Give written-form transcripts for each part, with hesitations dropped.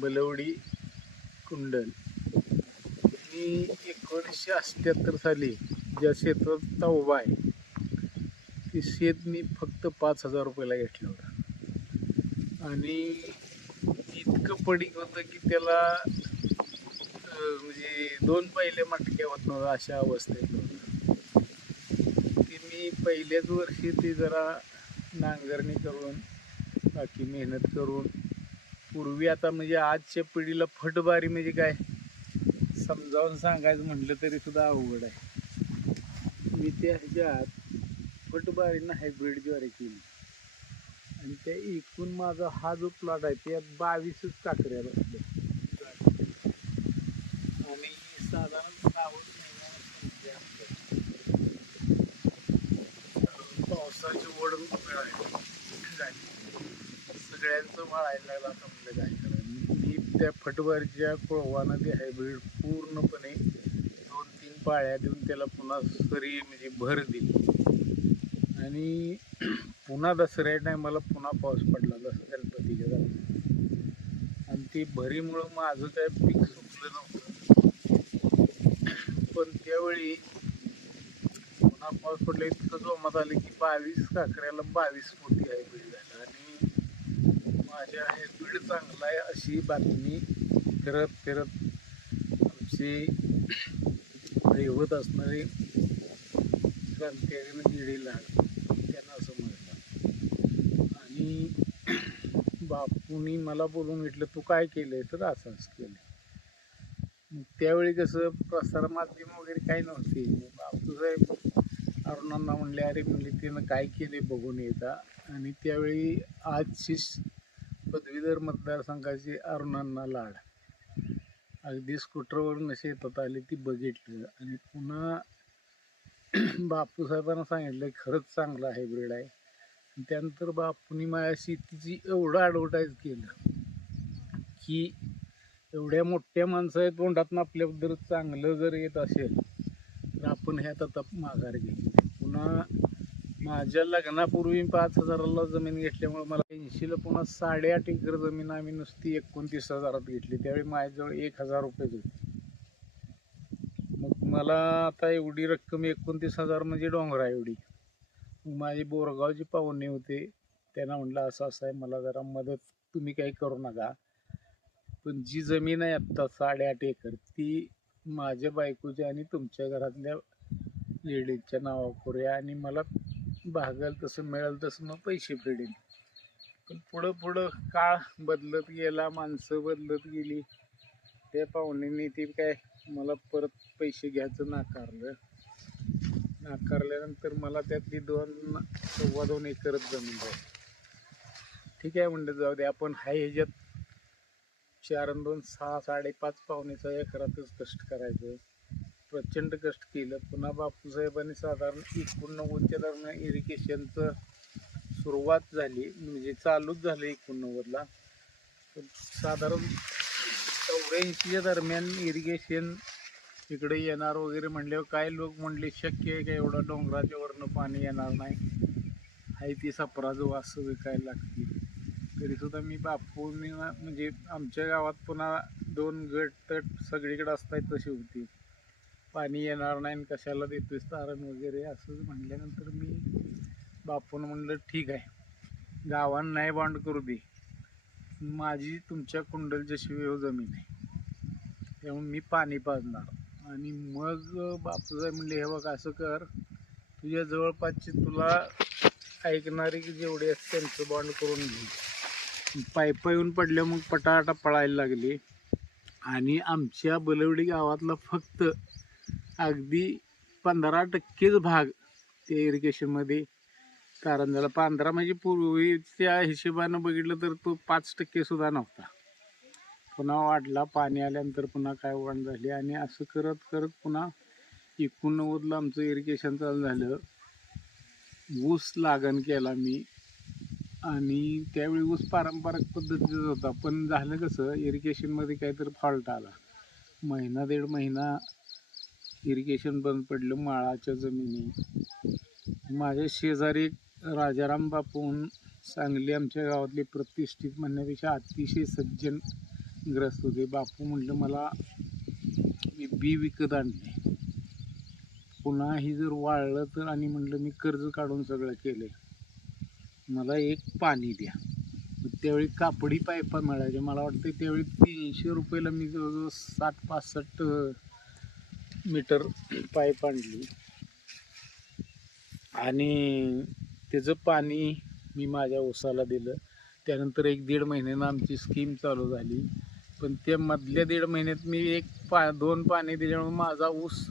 बलवडी कुंडल. मी 1978 साली ज्या शेतात उभा आहे ते शेत मी फक्त 5,000 रुपयाला घेतलं होतं आणि इतकं पडीक होतं की त्याला म्हणजे 2 पहिले मटक्या होत नव्हतं अशा अवस्थेत होतं. ते मी पहिल्याच वर्षी ते जरा नांगरणी करून बाकी मेहनत करून पूर्वी आता म्हणजे आजच्या पिढीला फटबारी म्हणजे काय समजावून सांगायचं म्हटलं तरी सुद्धा अवघड आहे. मी त्या ह्याच्यात फटबारीनं हायब्रिड ज्वारी केली आणि त्या एकूण माझा हा जो प्लॉट आहे त्यात 22च काकऱ्या बसल्या आणि साधारण 6 पावसाची ओढ झाली, सगळ्यांचं वाळायला लागलं. आता म्हणलं काय करायचं. मी त्या फटबारीच्या कोळवानं ते हायब्रिड पूर्णपणे 2-3 पाळ्या देऊन त्याला पुन्हा सरी म्हणजे भर दिली आणि पुन्हा दसऱ्या टायमाला पुन्हा पाऊस पडला जसं गणपतीच्या दरम्यान आणि ती भरीमुळं माझं काय पीक सुकलं नव्हतं. पण त्यावेळी पुन्हा पाऊस पडला इतकं जोमात आलं की 22 काकऱ्याला 22 मोठी हायब्रिड झालं आणि माझ्या हायब्रिड चांगला आहे अशी बातमी फिरत फिरत आमची दैवत असणारे क्रांतिकारीनं गिडीला त्यांना समजलं आणि बापूंनी मला बोलून घेतलं, तू काय केलंय? तर असंच केलं. मग त्यावेळी कसं प्रसारमाध्यम वगैरे काही नव्हते. बापूसाहेब अरुणांना म्हणले, अरे म्हणले त्यानं काय केले बघून येता. आणि त्यावेळी आजची पदवीधर मतदारसंघाची अरुणांना लाड अगदी स्कूटरवरून शेतात आली ती बघितलं आणि पुन्हा बापूसाहेबांना सांगितलं खरंच चांगला हायब्रिड आहे. त्यानंतर बापूंनी माझ्या शेतीची एवढं ॲडव्हर्टाईज केलं की एवढ्या मोठ्या माणसाच्या तोंडातून आपल्याबद्दल चांगलं जर येत असेल तर आपण ह्यात आता माघार घेतली. पुन्हा माझ्या लग्नापूर्वी 5,000ला जमीन घेतल्यामुळे मला 80ला पुन्हा 8.5 एकर जमीन आम्ही नुसती 29,000त घेतली. त्यावेळी माझ्याजवळ 1,000 रुपयेच होते. मग मला आता एवढी रक्कम 29,000 म्हणजे डोंगरा एवढी. माझे बोरगावचे पाहुणे होते, त्यांना म्हटलं असं असं आहे, मला जरा मदत तुम्ही काही करू नका, पण जी जमीन आहे आत्ता 8.5 एकर ती माझ्या बायकोच्या आणि तुमच्या घरातल्या लेडीजच्या नावावर करूया आणि मला भागल तसं मिळेल तसं मग पैसे फेडेल. पण पुढं पुढं काळ बदलत गेला, माणसं बदलत गेली. त्या पाहुण्यांनी ती काय मला परत पैसे घ्यायचं नाकारल्यानंतर मला त्यातली 2-2.25 एकरच जमीन जाईल. ठीक आहे म्हणलं, जाऊ दे आपण हाय ह्याच्यात 4 आणि 2 6 5.5 पावणेचा एकरातच कष्ट करायचं. प्रचंड कष्ट केलं. पुन्हा बापूसाहेबांनी साधारण 89च्या दरम्यान इरिगेशनचं सुरुवात झाली म्हणजे चालूच झालं 89ला. साधारण 84च्या दरम्यान इरिगेशन इकडे येणार वगैरे म्हणल्यावर काय लोक म्हणले शक्य आहे का एवढं डोंगराच्या वरनं पाणी येणार नाही, हाय ती सफराचं वास विकायला लागतील. तरीसुद्धा मी बापूंनी म्हणजे आमच्या गावात पुन्हा 2 गट तट सगळीकडे असतात तशी होती, पाणी येणार नाही कशाला देतोय तारण वगैरे असं म्हटल्यानंतर मी बापून म्हणलं ठीक आहे गावानं नाही बॉन्ड करू दे, माझी तुमच्या कुंडलच्या शिवाय जमीन आहे त्यामुळे मी पाणी पाजणार. आणि मग बापूसाहेब म्हणले हे बघ असं कर, तुझ्या जवळपासचे तुला ऐकणारे की जेवढे असते त्यांचं बॉन्ड करून घे. पायपा येऊन पडल्या मग पटापटा पळायला लागले आणि आमच्या बलवडी गावातला फक्त अगदी 15%च भाग त्या इरिगेशनमध्ये तारण झाला. 15 म्हणजे पूर्वीच्या हिशोबानं बघितलं तर तो 5% सुद्धा नव्हता. पुन्हा वाढला, पाणी आल्यानंतर पुन्हा काय वाढ झाली आणि असं करत करत पुन्हा 89ला आमचं इरिगेशन चालू झालं. ऊस लागण केला मी आणि त्यावेळी ऊस पारंपरिक पद्धतीचा होता. पण झालं कसं इरिगेशनमध्ये काहीतरी फॉल्ट आला, 1.5 महिना इरिगेशन बंद पडलं माळाच्या जमिनी. माझ्या शेजारी राजाराम बापून सांगली आमच्या गावातले प्रतिष्ठित म्हणण्यापेक्षा अतिशय सज्जन ग्रस्त होते. बापू म्हटलं मला मी बी विकत आणले, पुन्हा ही जर वाळलं तर, आणि म्हटलं मी कर्ज काढून सगळं केलं, मला एक पाणी द्या. त्यावेळी कापडी पाईपा मिळायच्या, मला वाटतं त्यावेळी 300 रुपयाला मी जवळजवळ 60-65 मीटर पाईप आणली आणि त्याचं पाणी मी माझ्या ऊसाला दिलं. त्यानंतर 1-1.5 महिन्यानं आमची स्कीम चालू झाली, पण त्या मधल्या 1.5 महिन्यात मी 2 पाणी दिल्यामुळे माझा ऊस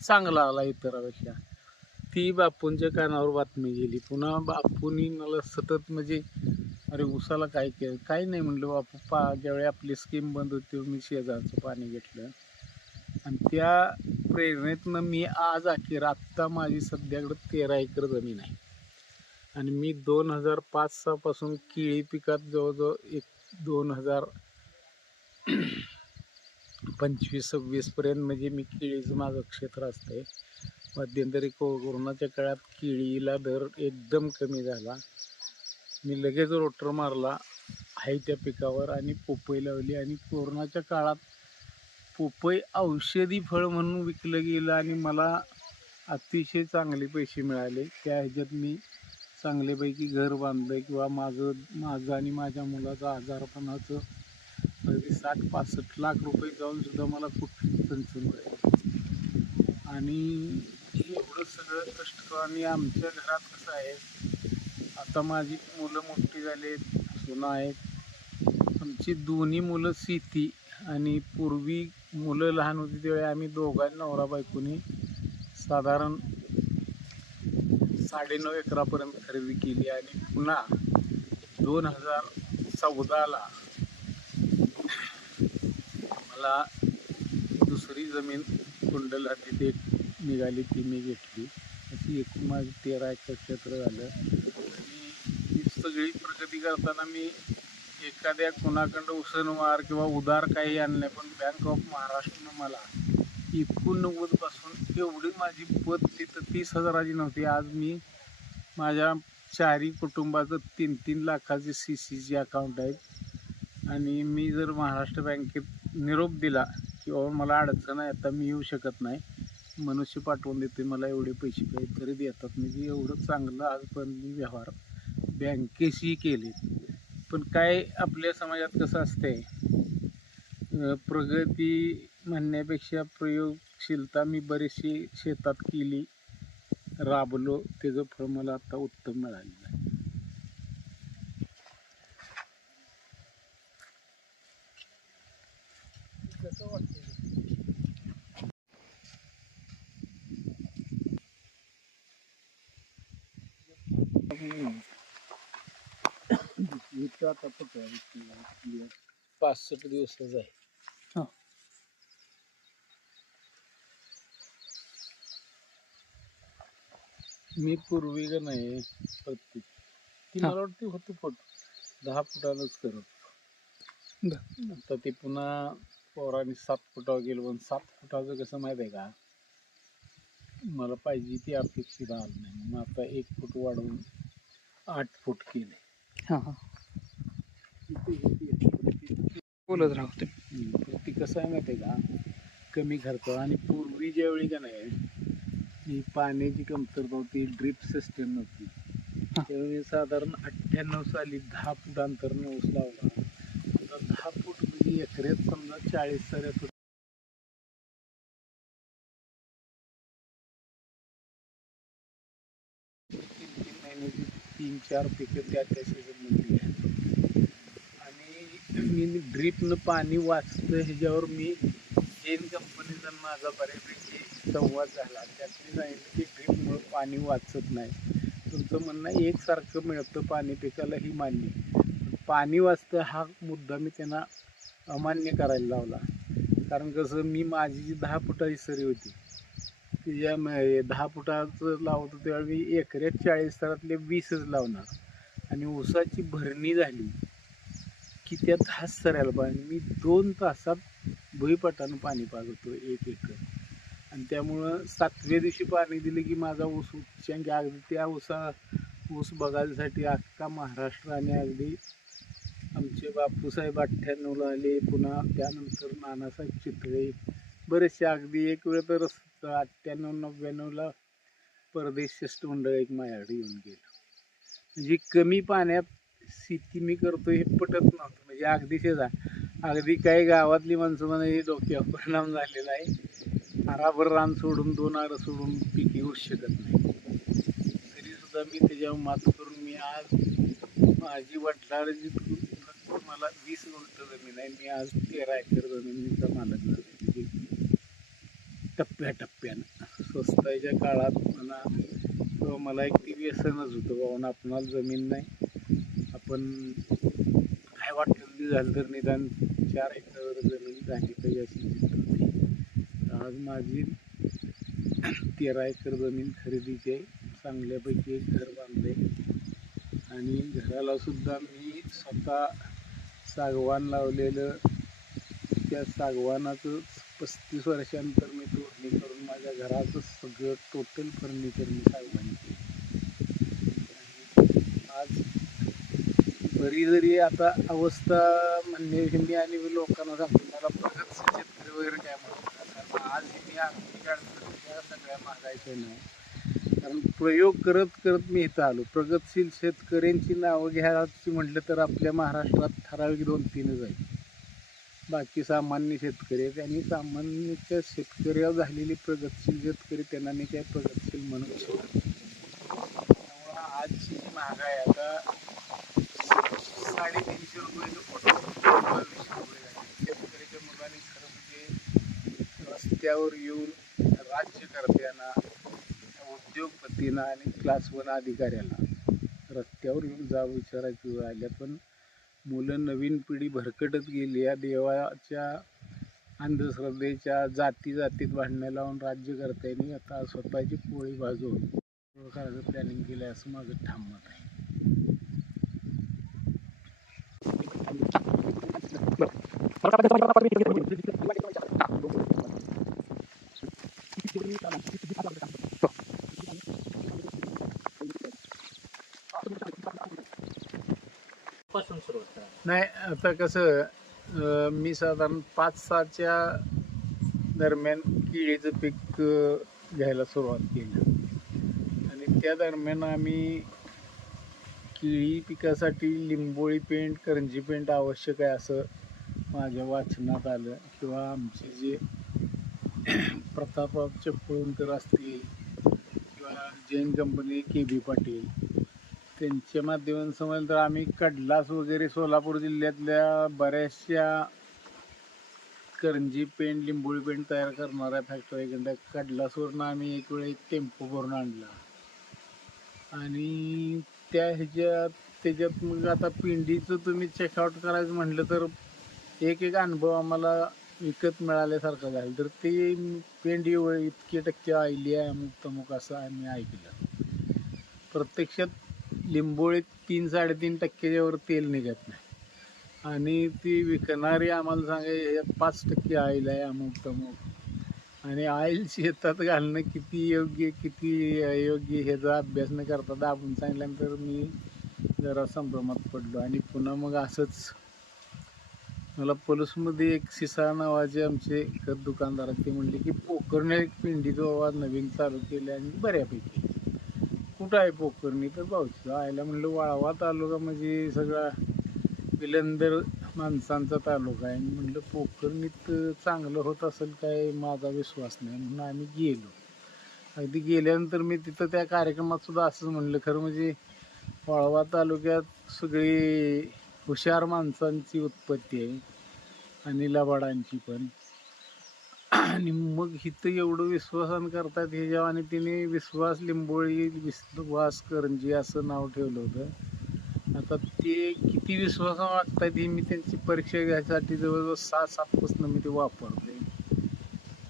चांगला आला इतरापेक्षा. ती बापूंच्या कानावर बातमी गेली. पुन्हा बापूंनी मला सतत म्हणजे अरे ऊसाला काय केलं, काही नाही म्हणलं बापू. ज्यावेळी आपली स्कीम बंद होती मी शेजारचं पाणी घेतलं आणि त्या प्रेरणेतनं मी आज अखेर आत्ता माझी सध्याकडं 13 एकर जमीन आहे आणि मी 2005-06 पासून केळी पिकात जवळजवळ 2025-26 पर्यंत म्हणजे मी केळीचं माझं क्षेत्र असतंय. मध्यंतरी कोरोनाच्या काळात केळीला दर एकदम कमी झाला, मी लगेच रोटर मारला आहे त्या पिकावर आणि पोपई लावली. आणि कोरोनाच्या काळात पोपई औषधी फळ म्हणून विकलं गेलं आणि मला अतिशय चांगले पैसे मिळाले. त्या ह्याच्यात मी चांगल्यापैकी घर बांधलं किंवा माझं आणि माझ्या मुलाचं आजारपणाचं अगदी 60-65 लाख रुपये जाऊन सुद्धा मला कुठली चणचण मिळाली. आणि एवढं सगळं कष्ट. आणि आमच्या घरात कसं आहे, आता माझी मुलं मोठी झाली, सुना आहेत. आमची दोन्ही मुलं शेती, आणि पूर्वी मुलं लहान होती त्यावेळी आम्ही दोघांनी नवरा बायकोनी साधारण 9.5 एकरापर्यंत खरेदी केली. आणि पुन्हा 2014ला मला दुसरी जमीन कुंडल तिथे निघाली, ती मी घेतली. अशी एकूण माझी 13 एकर क्षेत्र झालं. आणि ही सगळी प्रगती करताना मी एखाद्या कुणाकडं उसनवार किंवा उदार काही आणलं, पण बँक ऑफ महाराष्ट्रानं मला 89 पासून एवढी माझी पत तिथं 30,000ची नव्हती. आज मी माझ्या 4ही कुटुंबाचं 3-3 लाखाचे CCचे अकाउंट आहेत. आणि मी जर महाराष्ट्र बँकेत निरोप दिला किंवा मला अडचण आहे, आता मी येऊ शकत नाही, मनुष्य पाठवून देते, मला एवढे पैसे पाहिजे तरी देतात. म्हणजे एवढं चांगलं आजपर्यंत मी व्यवहार बँकेशी केले. पण काय आपल्या समाजात कसं असतंय, प्रगती म्हणण्यापेक्षा प्रयोगशीलता मी बरीचशी शेतात केली, राबलो, त्याचं फळ मला आता उत्तम मिळालेलं आहे. कसं वाटतं आता 65 दिवसाच आहे. मी पूर्वी का नाही प्रत्येक ती मला वाटते होती 10 फुटानंच करत. आता ते पुन्हा पोरांनी 7 फुटावर गेलो, पण 7 फुटाचं कसं माहिती आहे का, मला पाहिजे ती अपेक्षित आलं नाही. मग आता 1 फूट वाढवून 8 फूट केले. बोलत राहतो. ती कसं आहे माहिती आहे का, कमी खर्च. आणि पूर्वी ज्यावेळी का नाही ही पाण्याची कमतरता होती, ड्रीप सिस्टीम नव्हती, त्यावेळी साधारण 98 साली 10 फूट अंतराने ऊस लावला. आता 10 फूट म्हणजे एकऱ्यात समजा 40 साऱ्या फूट. 3-3 महिन्याची 3-4 पिकं त्या सीझनमध्ये घ्यायचं. आणि मी ड्रीपनं पाणी वाचतं ह्याच्यावर मी जेन कंपनीचा माझा बऱ्यापैकी संवाद झाला. त्यातली सांगितलं की ड्रीपमुळं पाणी वाचत नाही. तुमचं म्हणणं एकसारखं मिळतं पाणी पिकाला, ही मान्य, पाणी वाचतं हा मुद्दा मी त्यांना अमान्य करायला लावला. कारण कसं, मी माझी जी 10 फुटाची सरी होती तिच्या 10 फुटाचं लावतो त्यावेळी मी एकऱ्यात 40 सरातले 20च लावणार. आणि ऊसाची भरणी झाली की त्या 10 सऱ्याला पाणी मी 2 तासात भुईपटानं पाणी पाजतो 1 एकर. आणि त्यामुळं 7व्या दिवशी पाणी दिलं की माझा ऊस उच्चांकी, अगदी त्या ऊस बघायसाठी अख्खा महाराष्ट्र आणि अगदी आमचे बापूसाहेब 98ला आले, पुन्हा त्यानंतर नानासाहेब चितळे, बरेचसे. अगदी एक वेळ तर 98-99ला परदेश शिष्टमंडळ एक माझ्याकडे येऊन गेलं. म्हणजे कमी पाण्यात शेती मी करतो हे पटत नव्हतं. म्हणजे अगदी शेजा अगदी काही गावातली माणसं म्हणा हे डोक्यावर परिणाम झालेला आहे. आराभर रान सोडून 2 आरं सोडून पीक घेऊ शकत नाही. तरी सुद्धा मी त्याच्यावर मात करून मी आज माझी वडिलांची मला 20 गुंठ जमीन आहे. मी आज 13 एकर जमिनीचा मालक झालो. म्हणजे टप्प्याटप्प्यानं स्वस्ताच्या काळात म्हणा किंवा मला एक ती व्यसनच होतं बाबा आपणाला जमीन नाही, आपण काय वाटलं झालं तर निदान 4 एकर जमीन झाली पाहिजे अशी जिद्द होती. आज माझी 13 एकर जमीन खरेदीची आहे. चांगल्यापैकी एक घर बांधले आणि घराला सुद्धा मी स्वतः सागवान लावलेलं. त्या सागवानाचं 35 वर्षानंतर मी तोडणी करून माझ्या घराचं सगळं टोटल फर्निचर मी सागवानी केलं. आज बरी जरी आता अवस्था म्हणणे मी आणि लोकांना सांगतो मला प्रगतशील शेतकरी वगैरे काय म्हणतात, कारण आज मी आर्थिक अडचणीच्या सगळ्या महागायच्या नाही. कारण प्रयोग करत करत मी इथं आलो. प्रगतशील शेतकऱ्यांची नावं घ्यायची म्हटलं तर आपल्या महाराष्ट्रात ठराविक 2-3च आहेत. बाकी सामान्य शेतकरी आहेत आणि सामान्यच्या शेतकऱ्यावर झालेली प्रगतशील शेतकरी त्यांना मी काय प्रगतशील म्हणू शकत. त्यामुळं आजची जी महागाई आता 350 रुपये शेतकऱ्याच्या मुलांनी खरं म्हणजे रस्त्यावर येऊन राज्यकर्त्यांना, उद्योगपतींना आणि क्लास 1 अधिकाऱ्याला रस्त्यावर येऊन जाब विचारायची वेळ आल्या. पण मुलं नवीन पिढी भरकटत गेली. या देवाच्या अंधश्रद्धेच्या जातीत भांडणं लावून राज्यकर्त्यांनी आता स्वतःची पोळी भाजवून करायचं प्लॅनिंग केलं आहे असं माझं ठाम मत आहे. नाही आता कसं मी साधारण 5-6च्या दरम्यान केळीचं पीक घ्यायला सुरुवात केली आणि त्या दरम्यान आम्ही केळी पिकासाठी लिंबोळी पेंट, करंजी पेंट आवश्यक आहे असं माझ्या वाचनात आलं. किंवा आमचे जे प्रतापराव चिपळूणकर असतील किंवा जैन कंपनी KB पाटील त्यांच्या माध्यमातून समजलं तर आम्ही कडलास वगैरे सोलापूर जिल्ह्यातल्या बऱ्याचशा करंजी पेंट, लिंबोळी पेंट तयार करणाऱ्या फॅक्टरीकडं कडलासवरनं आम्ही एक वेळ एक टेम्पो भरून आणला आणि त्याच्यात मग आता पिंडीचं तुम्ही चेकआउट करायचं म्हटलं तर एक अनुभव आम्हाला विकत मिळाल्यासारखं झालं. तर ते पेंडी इतके टक्के आयली आहे अमुक तमुक असं आम्ही ऐकलं. प्रत्यक्षात लिंबोळीत 3-3.5% वर तेल निघत नाही आणि ती विकणारी आम्हाला सांगा 5% ऑइल आहे अमुक तमुक. आणि ऑइल शेतात घालणं किती योग्य किती अयोग्य ह्याचा अभ्यास न करता दाबून सांगितल्यानंतर मी जरा संभ्रमात पडलो. आणि पुन्हा मग असंच मला पलूसमध्ये एक सिसा नावाचे आमचे खत दुकानदार ते म्हणले की पोखरणे एक पिंडीचं बाबा नवीन चालू केलं आणि बऱ्यापैकी. कुठं आहे पोखरणी? तर भाऊची आयला म्हणलं वाळवा तालुका म्हणजे सगळा विलंदर माणसांचा तालुका आहे. म्हणलं पोखरणीत चांगलं होत असेल काय माझा विश्वास नाही म्हणून आम्ही गेलो. अगदी गेल्यानंतर मी तिथं त्या कार्यक्रमात सुद्धा असंच म्हणलं, खरं म्हणजे वाळवा तालुक्यात सगळी हुशार माणसांची उत्पत्ती आहे आणि लबाडांची पण. आणि मग इथं एवढं विश्वासानं करतात ह्याच्यावर आणि तिने विश्वास लिंबोळी, विश्वास करंजी असं नाव ठेवलं होतं. आता ते किती विश्वासानं वागतात हे मी त्यांची परीक्षा घ्यायसाठी जवळजवळ 6-7 पासून मी ते वापरते.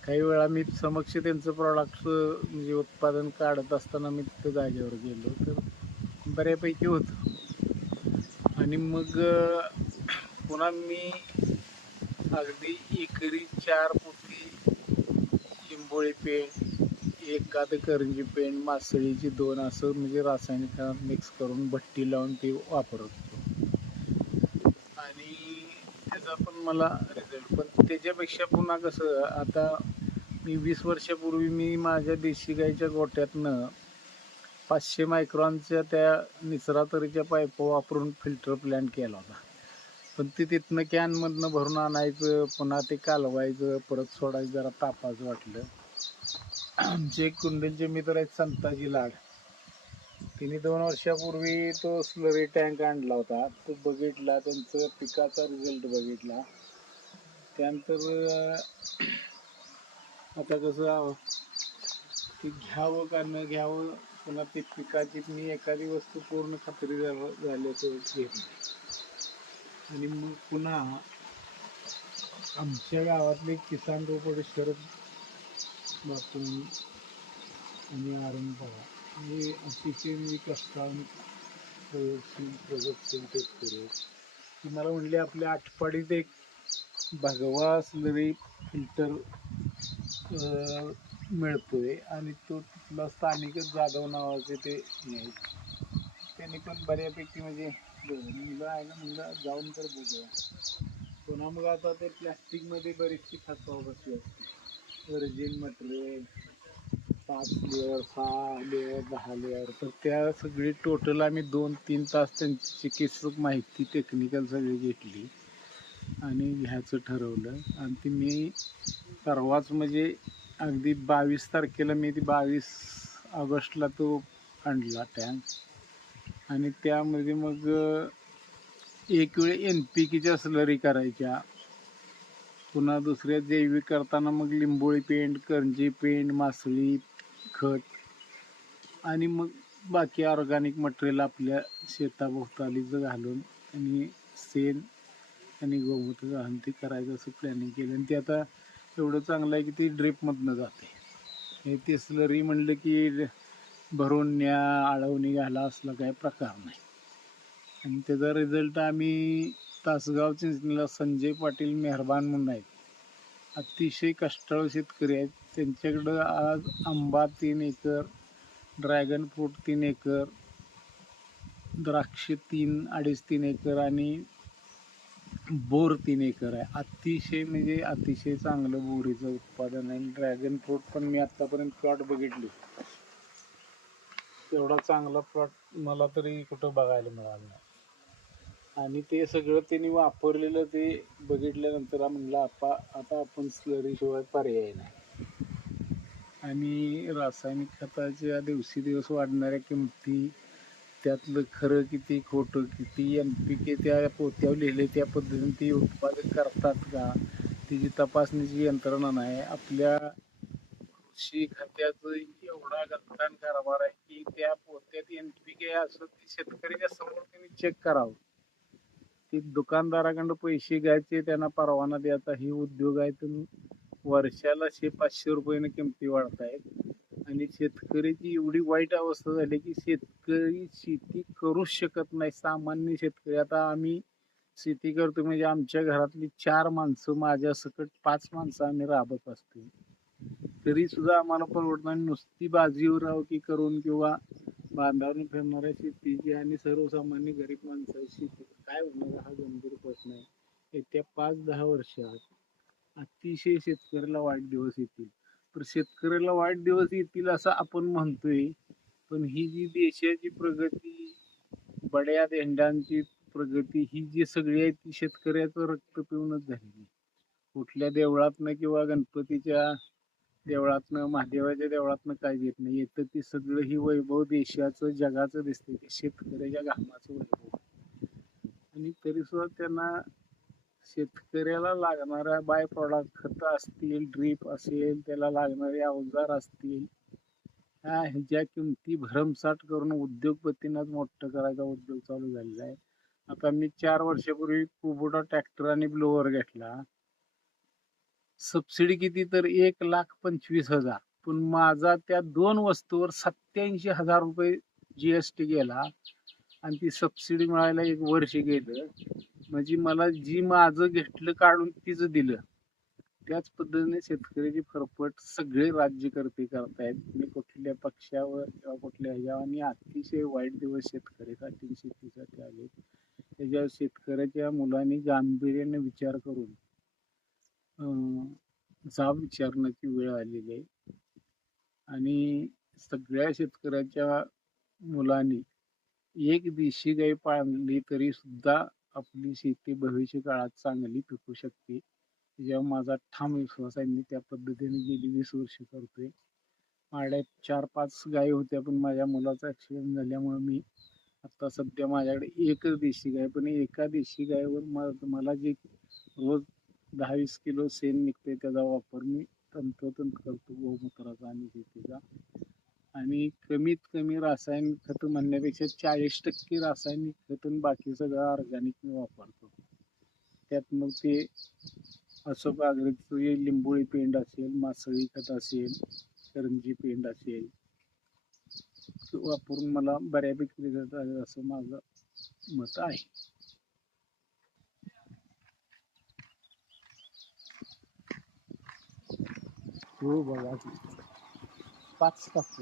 काही वेळा मी समक्ष त्यांचं प्रॉडक्ट म्हणजे उत्पादन काढत असताना मी तिथं जागेवर गेलो तर बऱ्यापैकी होतं. आणि मग पुन्हा मी अगदी एकरी 4 पोती लिंबोळी पेंट, 1 करंजी पेंट, मासळीची 2 असं म्हणजे रासायनिक मिक्स करून भट्टी लावून ते वापरत होतो. त्याचा पण मला रिझल्ट, पण त्याच्यापेक्षा पुन्हा कसं, आता मी 20 वर्षापूर्वी मी माझ्या देशी गाईच्या गोठ्यातनं 500 मायक्रॉनच्या त्या निचरा तरीच्या पाईप वापरून फिल्टर प्लॅन्ट केला होता. पण ते तिथनं कॅनमधनं भरून आणायचं, पुन्हा ते कालवायचं, परत सोडायचं, जरा तापाचं वाटलं. आमचे एक कुंडलचे मित्र आहेत संताजी लाड, तिने 2 वर्षापूर्वी तो स्लरी टँक आणला होता, तो बघितला, त्यांचं पिकाचा रिझल्ट बघितला. त्यानंतर आता कसं ते घ्यावं का न घ्यावं, पुन्हा ते पिकाची मी एखादी वस्तू पूर्ण खात्री झाल्याचं घेत नाही. आणि मग पुन्हा आमच्या गावातले किसान रोपडे शरद बापू आणि आरुण पवार हे अतिशय मी कष्टाळू प्रगतशील शेतकरी. ती मला म्हणले आपल्या आटपाडीत एक भगवा स्लरी फिल्टर मिळतोय आणि तो तिथला स्थानिकच जाधव नावाचे ते त्यांनी पण बऱ्यापैकी म्हणजे आहे ना, म्हणलं जाऊन तर बघूया. पुन्हा मग आता ते प्लॅस्टिकमध्ये बरीचशी फसवा बसली असते, origin material 5 layer 6 layer 10 layer, तर त्या सगळी टोटल आम्ही 2-3 तास त्यांची चिकित्सक माहिती टेक्निकल सगळी घेतली आणि घ्यायचं ठरवलं. आणि ती मी परवाच म्हणजे अगदी 22 तारखेला मी ती 22 ऑगस्टला तो आणला टँक. आणि त्यामध्ये मग एक वेळ NPKच्या स्लरी करायच्या, पुन्हा दुसऱ्या जैविक करताना मग लिंबोळी पेंट, करंजी पेंट, मासळी खत, आणि मग बाकी ऑर्गॅनिक मटेरियल आपल्या शेताभोवतालीचं घालून आणि शेण आणि गोमूत्र घालून ते करायचं असं प्लॅनिंग केलं. आणि ते आता एवढं चांगलं आहे की ती ड्रिपमधनं जाते. हे ते स्लरी म्हणलं की भरून न्या, आळवणी घाला असला काही प्रकार नाही. आणि त्याचा रिझल्ट आम्ही तासगाव चिंचणीला संजय पाटील मेहरबान म्हणून आहेत, अतिशय कष्टाळू शेतकरी आहेत. त्यांच्याकडं आज आंबा 3 एकर, ड्रॅगन फ्रूट 3 एकर, द्राक्ष 2.5-3 एकर आणि बोर 3 एकर आहे. अतिशय म्हणजे अतिशय चांगलं बोरीचं उत्पादन आहे. ड्रॅगन फ्रूट पण मी आत्तापर्यंत प्लॉट बघितले, तेवढा चांगला प्लॉट मला तरी कुठं बघायला मिळाला नाही. आणि ते सगळं त्यांनी वापरलेलं ते बघितल्यानंतर म्हणलं आता आपण स्लरीशिवाय पर्याय नाही. आणि रासायनिक खताच्या दिवसेदिवस वाढणाऱ्या किमती, त्यातलं खरं किती खोटं किती, NPK त्या पोत्यावर लिहिले त्या पद्धतीने ती उत्पादन करतात का, तिची तपासणीची यंत्रणा नाही. आपल्या कृषी खात्याचं एवढा गंभीर कारभार आहे की त्या पोत्यात NPK असं ते शेतकऱ्याच्या समोर त्यांनी चेक करावं. ती दुकानदाराकडं पैसे घ्यायचे, त्यांना परवाना द्यायचा, ही उद्योग आहे. तर वर्षाला 100-500 रुपयाने किमती वाढत आहेत. आणि शेतकऱ्याची एवढी वाईट अवस्था झाली की शेतकरी शेती करूच शकत नाही. सामान्य शेतकरी, आता आम्ही शेती करतो म्हणजे आमच्या घरातली 4 माणसं, माझ्या सकट 5 माणसं आम्ही राबत असतो, तरी सुद्धा आम्हाला परवडत नाही. नुसती बाजीवर की करून किंवा बांधावरून फिरणाऱ्या शेतीची आणि सर्वसामान्य गरीब माणसाची काय होणार हा गंभीर प्रश्न आहे. येत्या 5-10 वर्षात अतिशय शेतकऱ्याला वाईट दिवस येतील. तर शेतकऱ्याला वाईट दिवस येतील असं आपण म्हणतोय, पण ही जी देशाची प्रगती, बड्या धेंडांची प्रगती, ही जी सगळी आहे ती शेतकऱ्याचं रक्त पिऊनच झालेली. कुठल्या देवळातनं किंवा गणपतीच्या देवळातनं, महादेवाच्या देवळातनं काय येत नाही, येतं ती सगळं ही वैभव देशाचं जगाचं दिसते, ते शेतकऱ्याच्या घामाचं वैभव. आणि तरी सुद्धा त्यांना शेतकऱ्याला लागणाऱ्या बाय प्रॉडक्ट खतं असतील, ड्रीप असेल, त्याला लागणारे अवजार असतील, ह्याच्या किमती भरमसाठ करून उद्योगपतींनाच मोठं करायचा उद्योग चालू झालेला आहे. आता मी 4 वर्षापूर्वी कुबोटा ट्रॅक्टर आणि ब्लोअर घेतला. सबसिडी किती तर 1,25,000, पण माझा त्या 2 वस्तूवर 87,000 रुपये GST गेला आणि ती सबसिडी मिळायला 1 वर्ष गेलं. म्हणजे मला जी माझं घेतलं काढून तीच दिलं. त्याच पद्धतीने शेतकऱ्याची फरफट सगळे राज्यकर्ते करतायत. मी कुठल्या पक्षावर किंवा कुठल्या ह्याच्यावर, आणि अतिशय वाईट दिवस शेतकऱ्यासाठी शेतीसाठी आले. त्याच्या शेतकऱ्याच्या मुलांनी गांभीर्याने विचार करून जाब विचारण्याची वेळ आलेली आहे. आणि सगळ्या शेतकऱ्याच्या मुलांनी एक देशी गाय पाळली तरी सुद्धा आपली शेती भविष्य काळात चांगली पिकू शकते, जेव्हा माझा ठाम विश्वास आहे. मी त्या पद्धतीने गेली 20 वर्ष करतोय. माझ्या 4-5 गायी होत्या, पण माझ्या मुलाचा ऍक्सिडेंट झाल्यामुळे मी आता सध्या माझ्याकडे एकच देशी गाय. पण एका देशी गायीवर मला जे रोज 10-20 किलो शेण निघते, त्याचा वापर मी तंतोतंत करतो गोमूत्राचा आणि शेतीचा. आणि कमीत कमी रासायनिक खत म्हणण्यापेक्षा 40% रासायनिक खत आणि बाकी सगळं ऑर्गॅनिक मी वापरतो. त्यात मग ते अशोक आगरीचं लिंबोळी पेंड असेल, मासळी खत असेल, करंजी पेंड असेल, वापरून मला बऱ्यापैकी रिझल्ट आले असं माझं मत आहे. हो बघा, 5 तास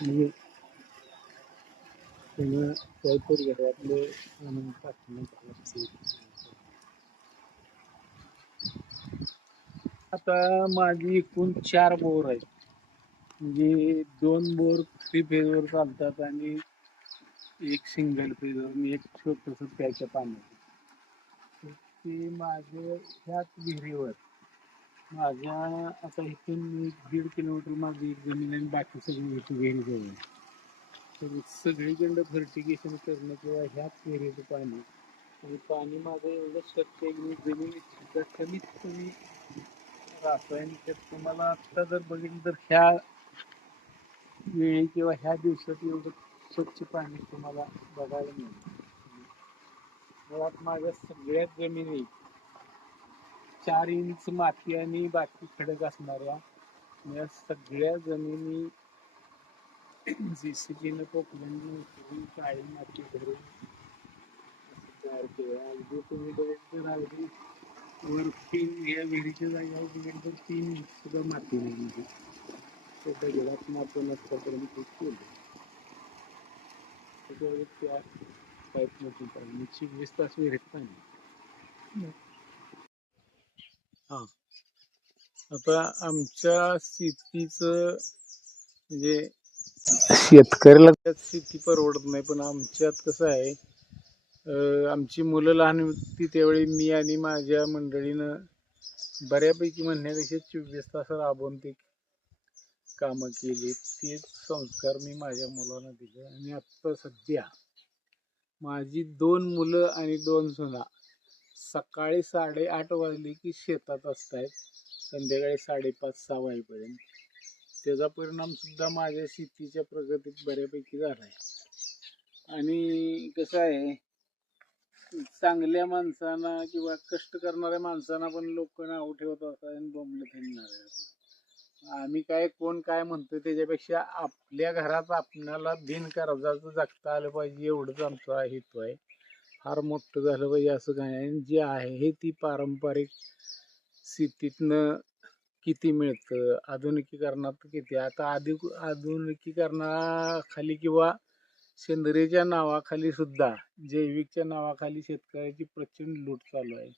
म्हणजे त्यानं काहीतरी घरातले आणून टाकणं. आता माझी एकूण 4 बोर आहेत. म्हणजे 2 बोर 3 फेजवर चालतात आणि एक सिंगल फेजवर, मी एक छोटंसं प्यायच्या पाण्याचं. ते माझं ह्याच विहिरीवर माझ्या आता इथून 1.5 किलोमीटर माझी एक जमीन आणि बाकी सगळी इथे विहिरी जवळ. तर सगळीकडं फर्टिगेशन करणं किंवा ह्याच विहिरीचं पाणी, आणि पाणी माझं एवढं स्वच्छ आहे की जमिनीत सुद्धा कमीत कमी रासायनिक तुम्हाला आत्ता जर बघितलं तर ह्या वेळी किंवा ह्या दिवसात एवढं स्वच्छ पाणी तुम्हाला बघायला मिळेल. मुळात माझ्या सगळ्या जमिनी 4 इंच माती आणि बाकी खडक असणाऱ्या या सगळ्या जमिनी JCBने पोखरून काळी माती भरून तयार केल्या. अगदी तुम्ही बघितलं अगदी वरती या विहिरीच्या जागेवर बघितलं तर 3 इंच सुद्धा माती नाही. म्हणजे छोट्या घरात माती नसतापर्यंत केलं. त्याच्यावर त्या पाईप मधून पाणी 24 तास विहिरीत पाणी. हा, आता आमच्या शेतीचं म्हणजे शेतकऱ्याला त्यात शेती परवडत नाही, पण आमच्यात कसं आहे, आमची मुलं लहान होती त्यावेळी मी आणि माझ्या मंडळीनं बऱ्यापैकी म्हणण्यापेक्षा 24 तास राबवून ते कामं केली. तेच संस्कार मी माझ्या मुलांना दिले. आणि आत्ता सध्या माझी 2 मुलं आणि 2 सुना सकाळी 8:30 वाजले की शेतात असतायत, संध्याकाळी 5:30-6 वाजेपर्यंत. त्याचा परिणाम सुद्धा माझ्या शेतीच्या प्रगतीत बऱ्यापैकी झाला आहे. आणि कसं आहे, चांगल्या माणसांना किंवा कष्ट करणाऱ्या माणसांना पण लोक नाव ठेवत असतात आणि बोंबलं फिरणार. आम्ही काय कोण काय म्हणतो त्याच्यापेक्षा आपल्या घरात आपल्याला बिनकर्जाचं जगता आलं पाहिजे, एवढंच आमचा हेतू आहे. फार मोठं झालं पाहिजे असं काय नाही. जे आहे ती पारंपरिक शेतीतनं किती मिळतं, आधुनिकीकरणात किती. आता आधुनिकीकरणाखाली किंवा सेंद्रियच्या नावाखाली सुद्धा जैविकच्या नावाखाली शेतकऱ्याची प्रचंड लूट चालू आहे.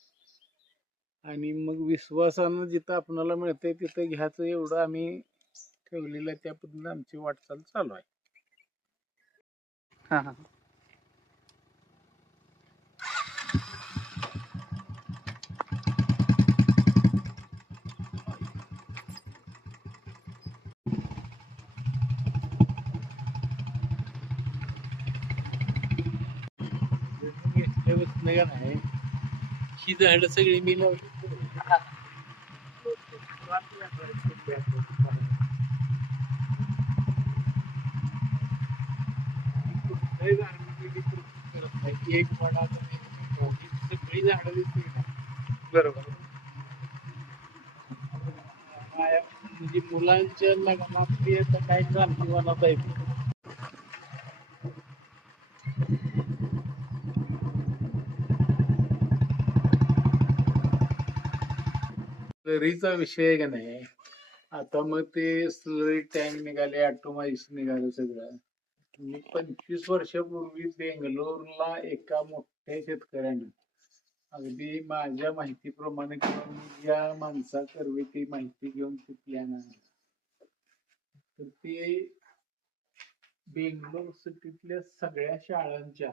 आणि मग विश्वासानं जिथं आपणाला मिळतंय तिथं घ्यायचं एवढं आम्ही ठेवलेलं आहे. त्या पद्धतीने आमची वाटचाल चालू आहे. हा हा, नाही ही झाडं सगळी मी लावली. एक म्हणा सगळी झाडं दिसली ना, बरोबर म्हणजे मुलांच्या लग्नात काय चालते मला पाहिजे. स्लरीचा विषय आहे का नाही, आता मग ते स्लरी टँक निघाले, ऑटोमाइज निघालं सगळं. मी 25 वर्षापूर्वी बेंगलोरला एका मोठ्या शेतकऱ्याने अगदी माझ्या माहितीप्रमाणे किंवा मी ज्या माणसाकरवी ती माहिती घेऊन ती प्लॅन आणला, तर ते बेंगलोर सिटीतल्या सगळ्या शाळांच्या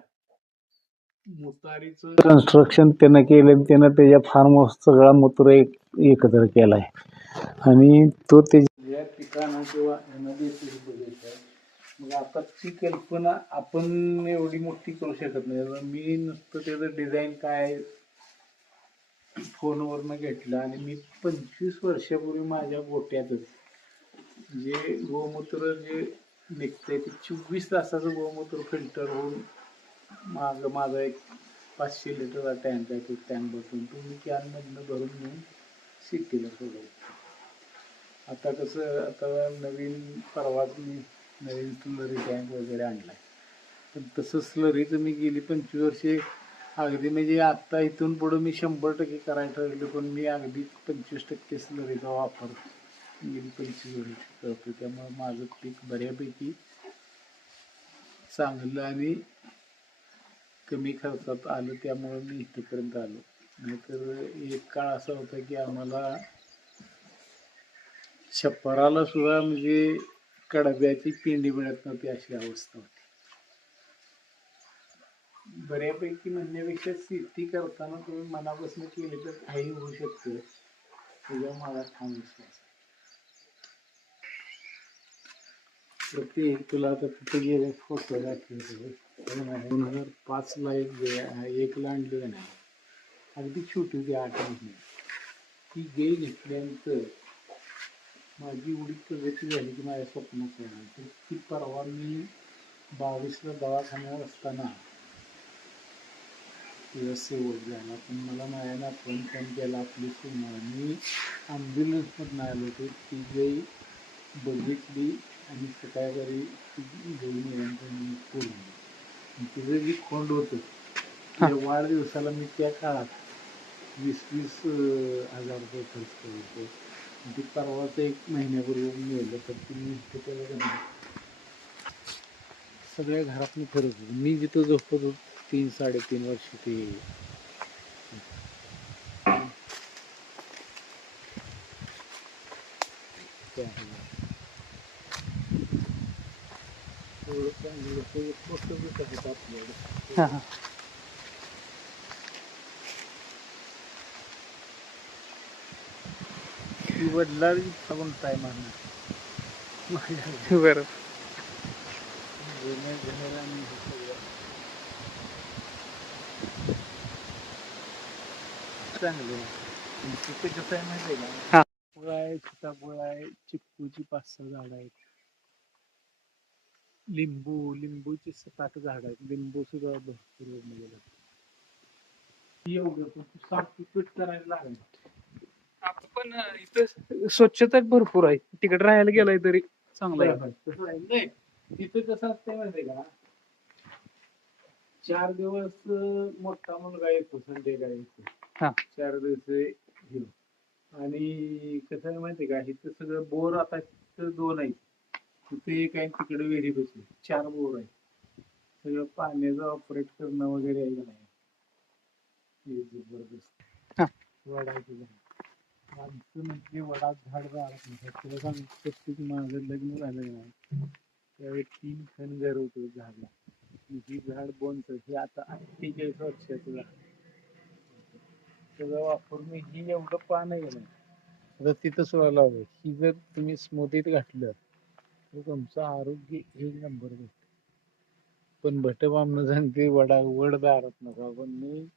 मुतारीचं कन्स्ट्रक्शन त्यानं केलं. त्यानं त्याच्या फार्म हाऊस सगळा मुत्र एकत्र केलाय आणि तो त्याच्या ठिकाणा किंवा मग आताची कल्पना आपण एवढी मोठी करू शकत नाही. मी नुसतं त्याचं डिझाईन काय फोनवरनं घेतलं आणि मी 25 वर्षापूर्वी माझ्या गोट्यातच जे गोमूत्र जे निघतंय ते 24 तासाचं गोमूत्र फिल्टर होऊन माझा एक 500 लिटरचा टँक आहे. तो टँक बसून तुम्ही कॅनमधनं भरून नेऊन सिटीला सोडवतो. आता कसं आता नवीन परवाच मी नवीन स्लरी टँक वगैरे आणलाय. पण तसं स्लरीचं मी गेली 25 वर्षे अगदी म्हणजे आत्ता इथून पुढं मी 100% करायला ठरवलं. पण मी अगदी 25% स्लरीचा वापर गेली 25 वर्ष करतो. त्यामुळे माझं पीक बऱ्यापैकी चांगलं आणि कमी खर्चात आलं. त्यामुळे मी इथपर्यंत आलो. नाहीतर एक काळ असा होता की आम्हाला छप्पराला सुद्धा म्हणजे कडब्याची पेंडी मिळत नव्हती अशी अवस्था होती. बऱ्यापैकी म्हणण्यापेक्षा शेती करताना तुम्ही मनापासून केली तर काही होऊ शकतं, तुझ्या मला ठाम विश्वास. तुला आता तिथे गेले फोटो दाखवले. 2005ला एकला आणली का नाही, अगदी छोटी होती 8 महिने. ती गाय घेतल्यानंतर माझी एवढी प्रगती झाली की माझ्या स्वप्नात येणार. तर ती परवा मी 22ला दवाखान्यात असताना दिवस शेवट झाला. पण मला माझ्यानं फोन केला आपली सुना. मी ॲम्ब्युलन्समधून आलो होतो. ती गाय बघितली आणि सकाळी घेऊन येऊन बोलली. तिचं जी खोंड होतं त्या वाढदिवसाला मी त्या काळात 20-20 हजार रुपये खर्च करतो. ती परवाच 1 महिन्यापूर्वी मिळालं. तर ती सगळ्या घरात मी फिरत होतो. मी जिथं झोपत होतो 3-3.5 वर्ष ते आपल्याकडे वडिलांची पण टाईम आणणार बरं चांगले. तिथे कसं आहे माहिती आहे का, फळ आहे, सीताफळ आहे, चिक्कूची 5-6 झाडं आहेत, लिंबूची 7-8 झाडं आहेत. लिंबू सुद्धा भरपूर गेला. एवढं सारखी पीठ करायला लागेल. आपण इथं स्वच्छता भरपूर आहे. तिकडे राहायला गेलाय तरी चांगलं आहे. नाही तिथं कसं असतंय माहितीये का, 4 दिवस मोठा मुलगा येतो, संध्याकाळी येतो. 4 दिवस घेऊन. आणि कसं आहे माहितीये का, इथं सगळं बोर आता 2 आहेत. तिथे एक आहे, तिकडे विहिरी बसली. 4 बोर आहेत. सगळं पाण्याचं ऑपरेट करणं वगैरे आहे नाही. जबरदस्त वडाची झाड. माणसं म्हणजे वडा झाड राहत नाही. तुला सांगतो माझं लग्न झालं नाही त्यावेळी 3 खण घर होतं झाडला. ही झाड बोनच हे आता 48 वर्षाचं झाड. त्याचा वापर मी ही एवढं पान आहे ना, आता तिथं सोडा लावलं. ही जर तुम्ही स्मृतीत घातलं तर तुमचं आरोग्य 1 नंबर भेटतं. पण भटबामनं सांगते वड दारात नका. पण मी